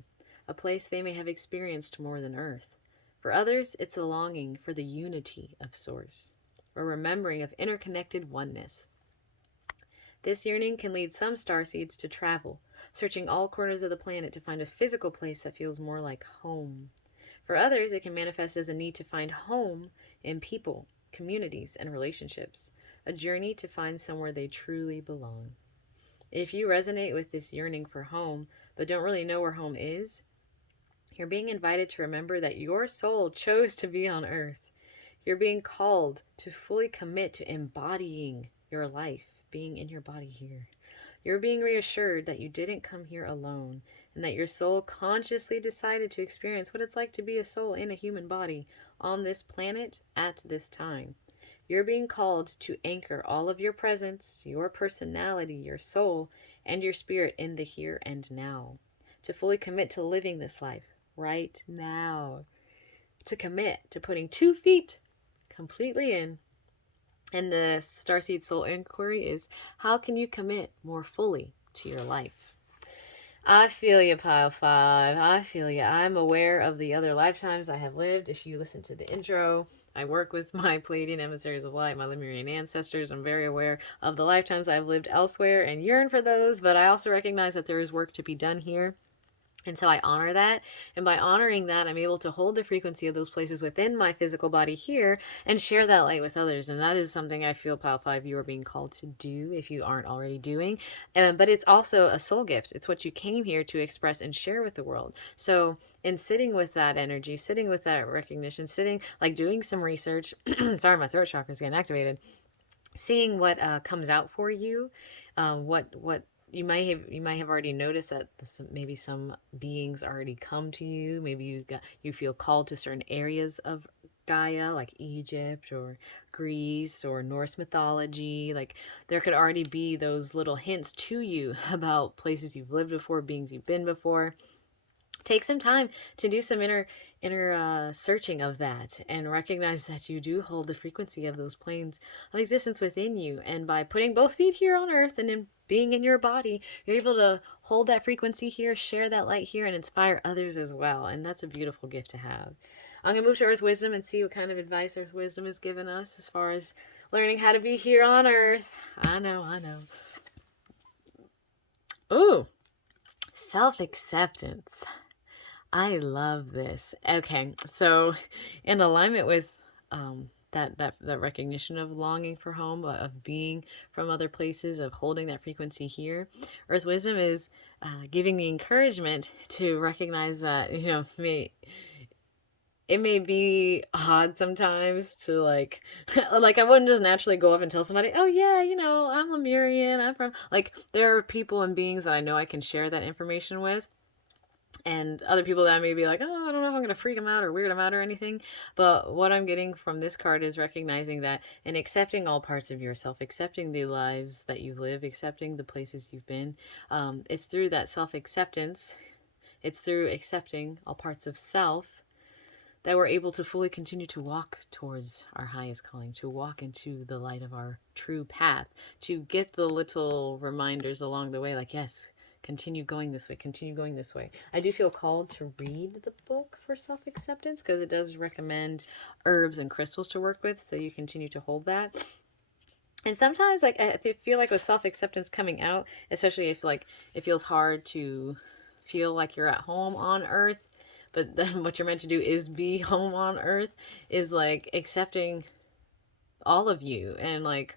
a place they may have experienced more than Earth. For others, it's a longing for the unity of Source, or remembering of interconnected oneness. This yearning can lead some starseeds to travel, searching all corners of the planet to find a physical place that feels more like home. For others, it can manifest as a need to find home in people, communities, and relationships, a journey to find somewhere they truly belong. If you resonate with this yearning for home, but don't really know where home is, you're being invited to remember that your soul chose to be on Earth. You're being called to fully commit to embodying your life, being in your body here. You're being reassured that you didn't come here alone, and that your soul consciously decided to experience what it's like to be a soul in a human body on this planet at this time. You're being called to anchor all of your presence, your personality, your soul, and your spirit in the here and now. To fully commit to living this life right now. To commit to putting 2 feet completely in. And the Starseed Soul Inquiry is, how can you commit more fully to your life? I feel you, Pile 5. I feel you. I'm aware of the other lifetimes I have lived. If you listen to the intro, I work with my Pleiadian emissaries of light, my Lemurian ancestors. I'm very aware of the lifetimes I've lived elsewhere and yearn for those, but I also recognize that there is work to be done here. And so I honor that. And by honoring that, I'm able to hold the frequency of those places within my physical body here and share that light with others. And that is something I feel, Pile 5, you are being called to do if you aren't already doing. But it's also a soul gift. It's what you came here to express and share with the world. So in sitting with that energy, sitting with that recognition, sitting, like doing some research, sorry, my throat chakra is getting activated, seeing what comes out for you, what you might have already noticed that maybe some beings already come to you. Maybe you feel called to certain areas of Gaia, like Egypt or Greece or Norse mythology. Like there could already be those little hints to you about places you've lived before, beings you've been before. Take some time to do some inner searching of that, and recognize that you do hold the frequency of those planes of existence within you. And by putting both feet here on Earth and in being in your body, you're able to hold that frequency here, share that light here, and inspire others as well. And that's a beautiful gift to have. I'm gonna move to Earth Wisdom and see what kind of advice Earth Wisdom has given us as far as learning how to be here on Earth. I know. Ooh, self-acceptance. I love this. Okay, so in alignment with that recognition of longing for home, of being from other places, of holding that frequency here, Earth Wisdom is giving the encouragement to recognize that, it may be odd sometimes to like I wouldn't just naturally go up and tell somebody, oh yeah, I'm Lemurian, I'm from, like, there are people and beings that I know I can share that information with, and other people that may be like, oh, I don't know if I'm gonna freak them out or weird them out or anything. But what I'm getting from this card is recognizing that and accepting all parts of yourself, accepting the lives that you've lived, accepting the places you've been. It's through that self acceptance, it's through accepting all parts of self that we're able to fully continue to walk towards our highest calling, to walk into the light of our true path, to get the little reminders along the way, like, yes, continue going this way, continue going this way. I do feel called to read the book for self acceptance because it does recommend herbs and crystals to work with, so you continue to hold that. And sometimes, like, I feel like with self acceptance coming out, especially if, like, it feels hard to feel like you're at home on earth, but then what you're meant to do is be home on earth, is like accepting all of you. And like,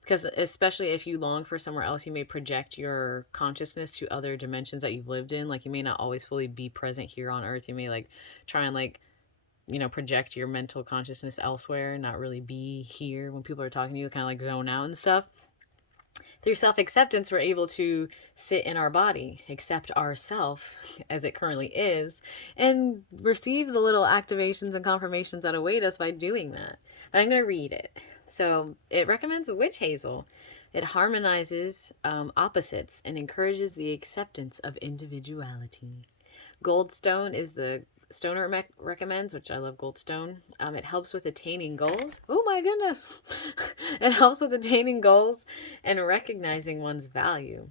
because especially if you long for somewhere else, you may project your consciousness to other dimensions that you've lived in. Like, you may not always fully be present here on earth. You may like try and like, project your mental consciousness elsewhere, not really be here when people are talking to you, kind of like zone out and stuff. Through self acceptance, we're able to sit in our body, accept ourself as it currently is, and receive the little activations and confirmations that await us by doing that. But I'm going to read it. So it recommends witch hazel. It harmonizes opposites and encourages the acceptance of individuality. Goldstone is the stoner recommends, which I love goldstone. It helps with attaining goals. Oh my goodness. It helps with attaining goals and recognizing one's value.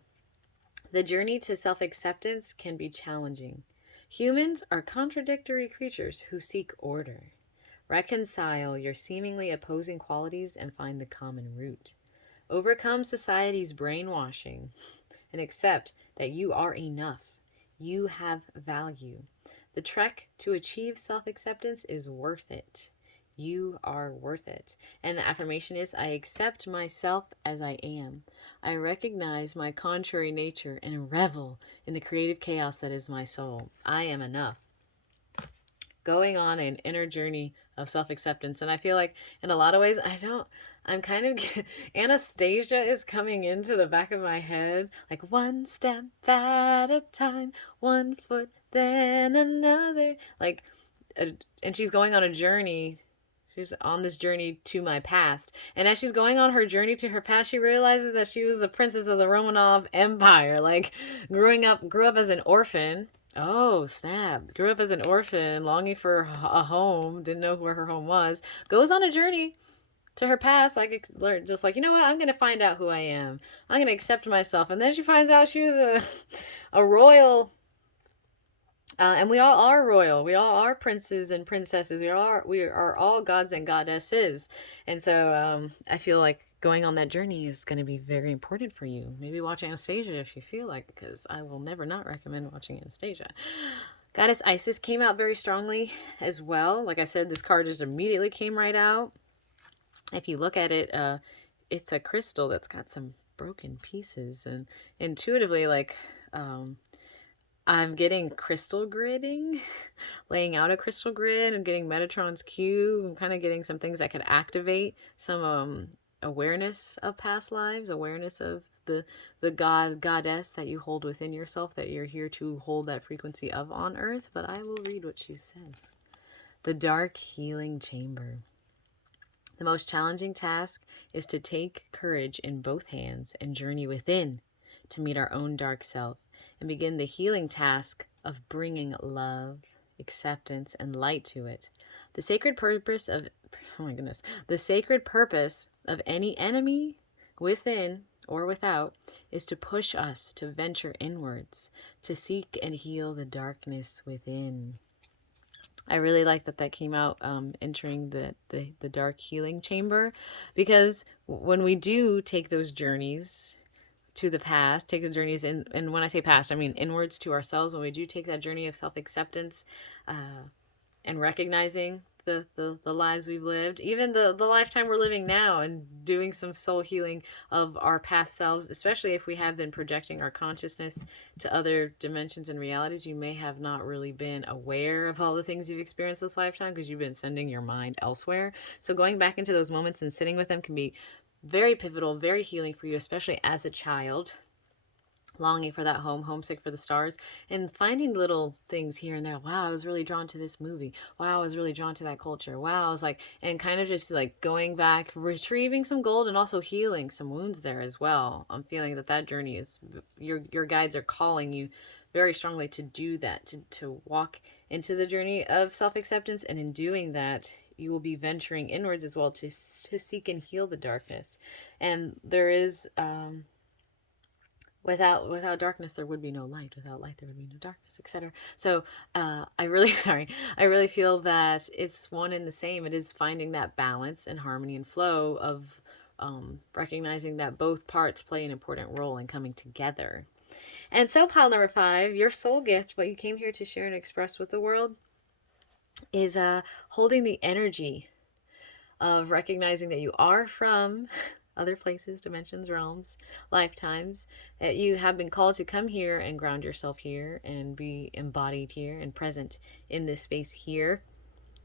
The journey to self acceptance can be challenging. Humans are contradictory creatures who seek order. Reconcile your seemingly opposing qualities and find the common root. Overcome society's brainwashing and accept that you are enough. You have value. The trek to achieve self acceptance is worth it. You are worth it. And the affirmation is, I accept myself as I am. I recognize my contrary nature and revel in the creative chaos that is my soul. I am enough. Going on an inner journey of self acceptance. And I feel like in a lot of ways, I'm kind of, Anastasia is coming into the back of my head, like one step at a time, one foot, then another. Like, and she's going on a journey. She's on this journey to my past. And as she's going on her journey to her past, she realizes that she was a princess of the Romanov Empire. Like, grew up as an orphan. Oh, snap. Grew up as an orphan, longing for a home, didn't know where her home was. Goes on a journey to her past, like, just like, you know what, I'm going to find out who I am. I'm going to accept myself. And then she finds out she was a royal. And we all are royal. We all are princes and princesses. We are all gods and goddesses. And so I feel like going on that journey is going to be very important for you. Maybe watch Anastasia if you feel like, because I will never not recommend watching Anastasia. Goddess Isis came out very strongly as well. Like I said, this card just immediately came right out. If you look at it, it's a crystal that's got some broken pieces, and intuitively, like, I'm getting crystal gridding, laying out a crystal grid. I'm getting Metatron's cube. I'm kind of getting some things that could activate some awareness of past lives, awareness of the goddess that you hold within yourself, that you're here to hold that frequency of on earth. But I will read what she says. The dark healing chamber. The most challenging task is to take courage in both hands and journey within to meet our own dark self and begin the healing task of bringing love, acceptance, and light to it. The sacred purpose of, oh my goodness, the sacred purpose of any enemy within or without is to push us to venture inwards, to seek and heal the darkness within. I really like that came out, entering the dark healing chamber, because when we do take those journeys to the past, take the journeys in, and when I say past, I mean inwards to ourselves, when we do take that journey of self-acceptance and recognizing the lives we've lived, even the lifetime we're living now, and doing some soul healing of our past selves, especially if we have been projecting our consciousness to other dimensions and realities. You may have not really been aware of all the things you've experienced this lifetime because you've been sending your mind elsewhere. So going back into those moments and sitting with them can be very pivotal, very healing for you, especially as a child, longing for that home, homesick for the stars, and finding little things here and there. Wow, I was really drawn to this movie. Wow, I was really drawn to that culture. Wow, I was like, and kind of just like going back, retrieving some gold, and also healing some wounds there as well. I'm feeling that that journey is, your guides are calling you very strongly to do that, to walk into the journey of self-acceptance, and in doing that, you will be venturing inwards as well to seek and heal the darkness. And there is without darkness there would be no light, without light there would be no darkness, etc. So I really I really feel that it's one and the same. It is finding that balance and harmony and flow of recognizing that both parts play an important role in coming together. And so pile number 5, your soul gift, what you came here to share and express with the world, is holding the energy of recognizing that you are from other places, dimensions, realms, lifetimes, that you have been called to come here and ground yourself here and be embodied here and present in this space here,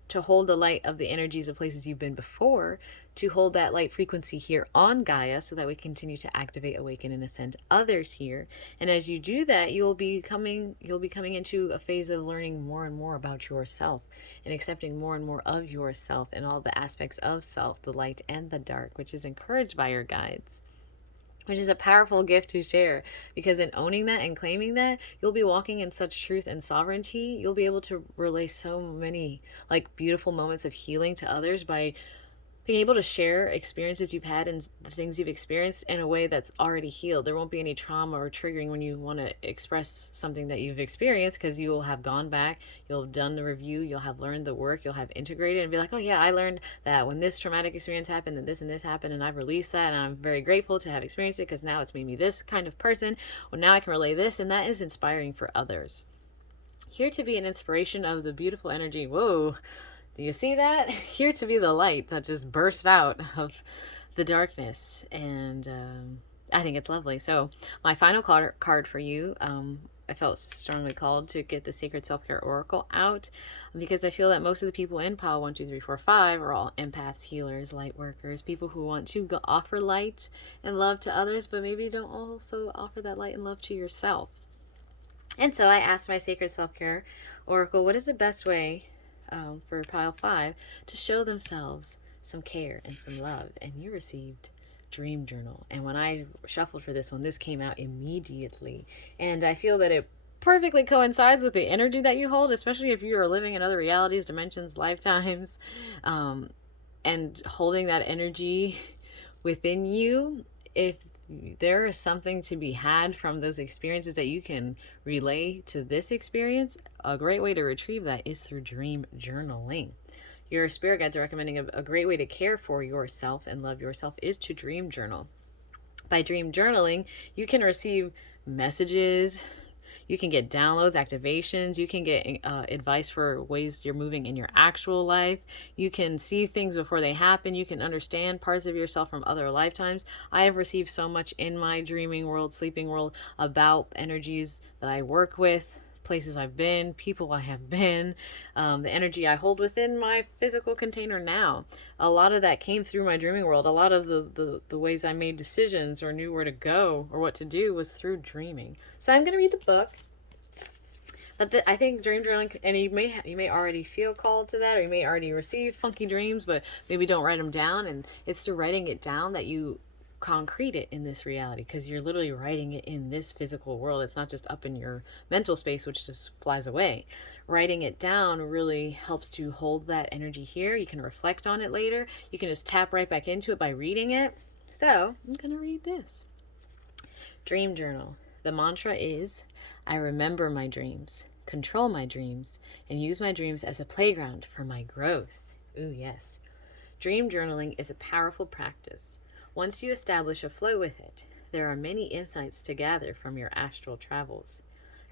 to hold the light of the energies of places you've been before, to hold that light frequency here on Gaia so that we continue to activate, awaken, and ascend others here. And as you do that, you'll be coming into a phase of learning more and more about yourself and accepting more and more of yourself and all the aspects of self, the light and the dark, which is encouraged by your guides, which is a powerful gift to share, because in owning that and claiming that, you'll be walking in such truth and sovereignty. You'll be able to relay so many like beautiful moments of healing to others by being able to share experiences you've had and the things you've experienced in a way that's already healed. There won't be any trauma or triggering when you want to express something that you've experienced, because you will have gone back, you'll have done the review, you'll have learned the work, you'll have integrated and be like, oh yeah, I learned that when this traumatic experience happened and this happened, and I've released that, and I'm very grateful to have experienced it because now it's made me this kind of person. Well, now I can relay this, and that is inspiring for others. Here to be an inspiration of the beautiful energy. Whoa, do you see that? Here to be the light that just bursts out of the darkness. And I think it's lovely. So my final card for you, I felt strongly called to get the Sacred Self-Care Oracle out, because I feel that most of the people in pile 1, 2, 3, 4, 5 are all empaths, healers, light workers, people who want to offer light and love to others, but maybe don't also offer that light and love to yourself. And so I asked my Sacred Self-Care Oracle, what is the best way for pile 5 to show themselves some care and some love? And you received Dream Journal. And when I shuffled for this one, this came out immediately. And I feel that it perfectly coincides with the energy that you hold, especially if you are living in other realities, dimensions, lifetimes, and holding that energy within you. If there is something to be had from those experiences that you can relay to this experience, a great way to retrieve that is through dream journaling. Your spirit guides are recommending a great way to care for yourself and love yourself is to dream journal. By dream journaling, you can receive messages, you can get downloads, activations, you can get advice for ways you're moving in your actual life. You can see things before they happen. You can understand parts of yourself from other lifetimes. I have received so much in my dreaming world, sleeping world, about energies that I work with, places I've been, people I have been, the energy I hold within my physical container now. A lot of that came through my dreaming world. A lot of the ways I made decisions or knew where to go or what to do was through dreaming. So I'm going to read the book. But I think dream journaling, and you may already feel called to that, or you may already receive funky dreams, but maybe don't write them down. And it's through writing it down that you concrete it in this reality, because you're literally writing it in this physical world. It's not just up in your mental space, which just flies away. Writing it down really helps to hold that energy here. You can reflect on it later. You can just tap right back into it by reading it. So I'm going to read this. Dream journal. The mantra is, I remember my dreams, control my dreams, and use my dreams as a playground for my growth. Ooh, yes. Dream journaling is a powerful practice. Once you establish a flow with it, there are many insights to gather from your astral travels.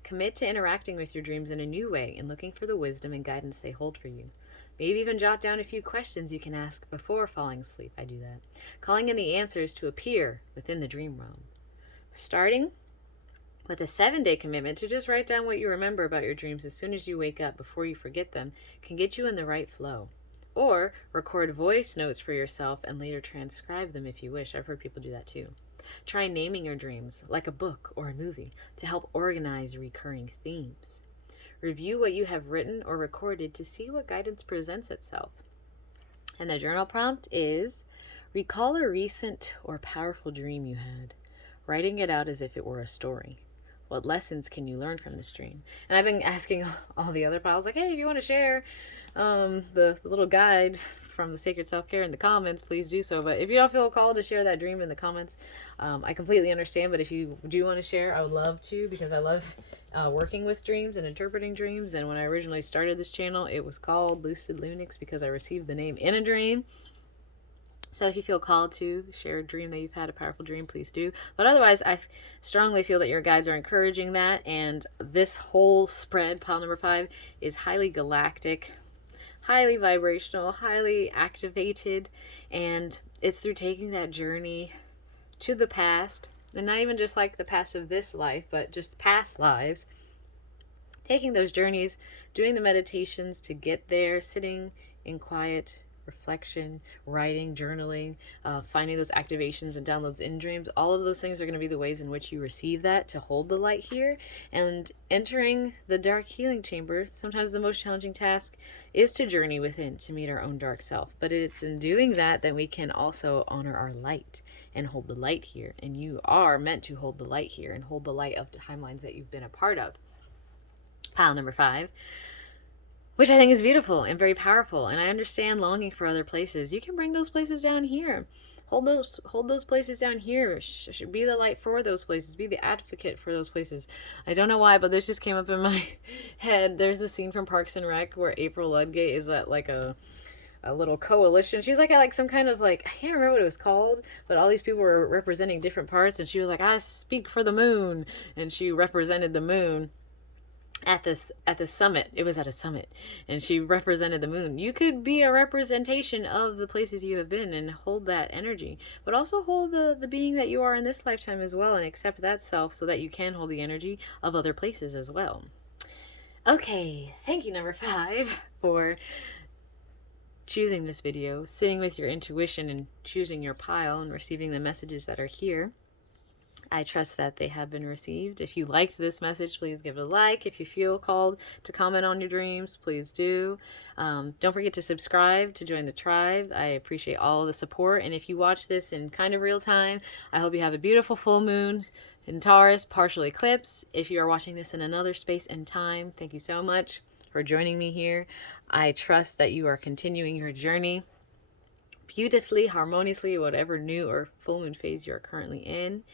Commit to interacting with your dreams in a new way and looking for the wisdom and guidance they hold for you. Maybe even jot down a few questions you can ask before falling asleep. I do that. Calling in the answers to appear within the dream realm. Starting with a 7-day commitment to just write down what you remember about your dreams as soon as you wake up before you forget them can get you in the right flow. Or record voice notes for yourself and later transcribe them if you wish. I've heard people do that too. Try naming your dreams, like a book or a movie, to help organize recurring themes. Review what you have written or recorded to see what guidance presents itself. And the journal prompt is, recall a recent or powerful dream you had, writing it out as if it were a story. What lessons can you learn from this dream? And I've been asking all the other pals, like, hey, if you want to share the little guide from the Sacred Self-Care in the comments, please do so. But if you don't feel called to share that dream in the comments, I completely understand. But if you do want to share, I would love to, because I love working with dreams and interpreting dreams. And when I originally started this channel, it was called Lucid Lunix because I received the name in a dream. So if you feel called to share a dream that you've had, a powerful dream, please do. But otherwise, I strongly feel that your guides are encouraging that. And this whole spread, pile number 5, is highly galactic, highly vibrational, highly activated. And it's through taking that journey to the past, and not even just like the past of this life, but just past lives. Taking those journeys, doing the meditations to get there, sitting in quiet reflection, writing, journaling, finding those activations and downloads in dreams. All of those things are going to be the ways in which you receive that to hold the light here. And entering the dark healing chamber, sometimes the most challenging task is to journey within to meet our own dark self. But it's in doing that that we can also honor our light and hold the light here. And you are meant to hold the light here and hold the light of the timelines that you've been a part of. Pile number 5, which I think is beautiful and very powerful. And I understand longing for other places. You can bring those places down here. Hold those places down here. Be the light for those places. Be the advocate for those places. I don't know why, but this just came up in my head. There's a scene from Parks and Rec where April Ludgate is at like a little coalition. She's like at like some kind of like, I can't remember what it was called, but all these people were representing different parts, and she was like, I speak for the moon, and she represented the moon at this summit. It was at a summit, and she represented the moon. You could be a representation of the places you have been and hold that energy, but also hold the being that you are in this lifetime as well, and accept that self so that you can hold the energy of other places as well. Okay, thank you, number 5, for choosing this video, sitting with your intuition and choosing your pile and receiving the messages that are here. I trust that they have been received. If you liked this message, please give it a like. If you feel called to comment on your dreams, please do. Don't forget to subscribe to join the tribe. I appreciate all of the support. And if you watch this in kind of real time, I hope you have a beautiful full moon in Taurus, partial eclipse. If you are watching this in another space and time, thank you so much for joining me here. I trust that you are continuing your journey beautifully, harmoniously, whatever new or full moon phase you're currently in.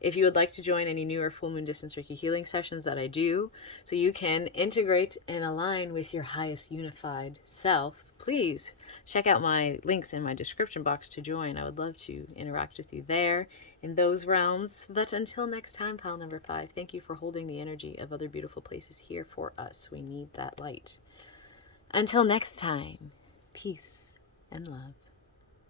If you would like to join any new or full moon distance Reiki healing sessions that I do, so you can integrate and align with your highest unified self, please check out my links in my description box to join. I would love to interact with you there in those realms. But until next time, pile number 5, thank you for holding the energy of other beautiful places here for us. We need that light. Until next time, peace and love.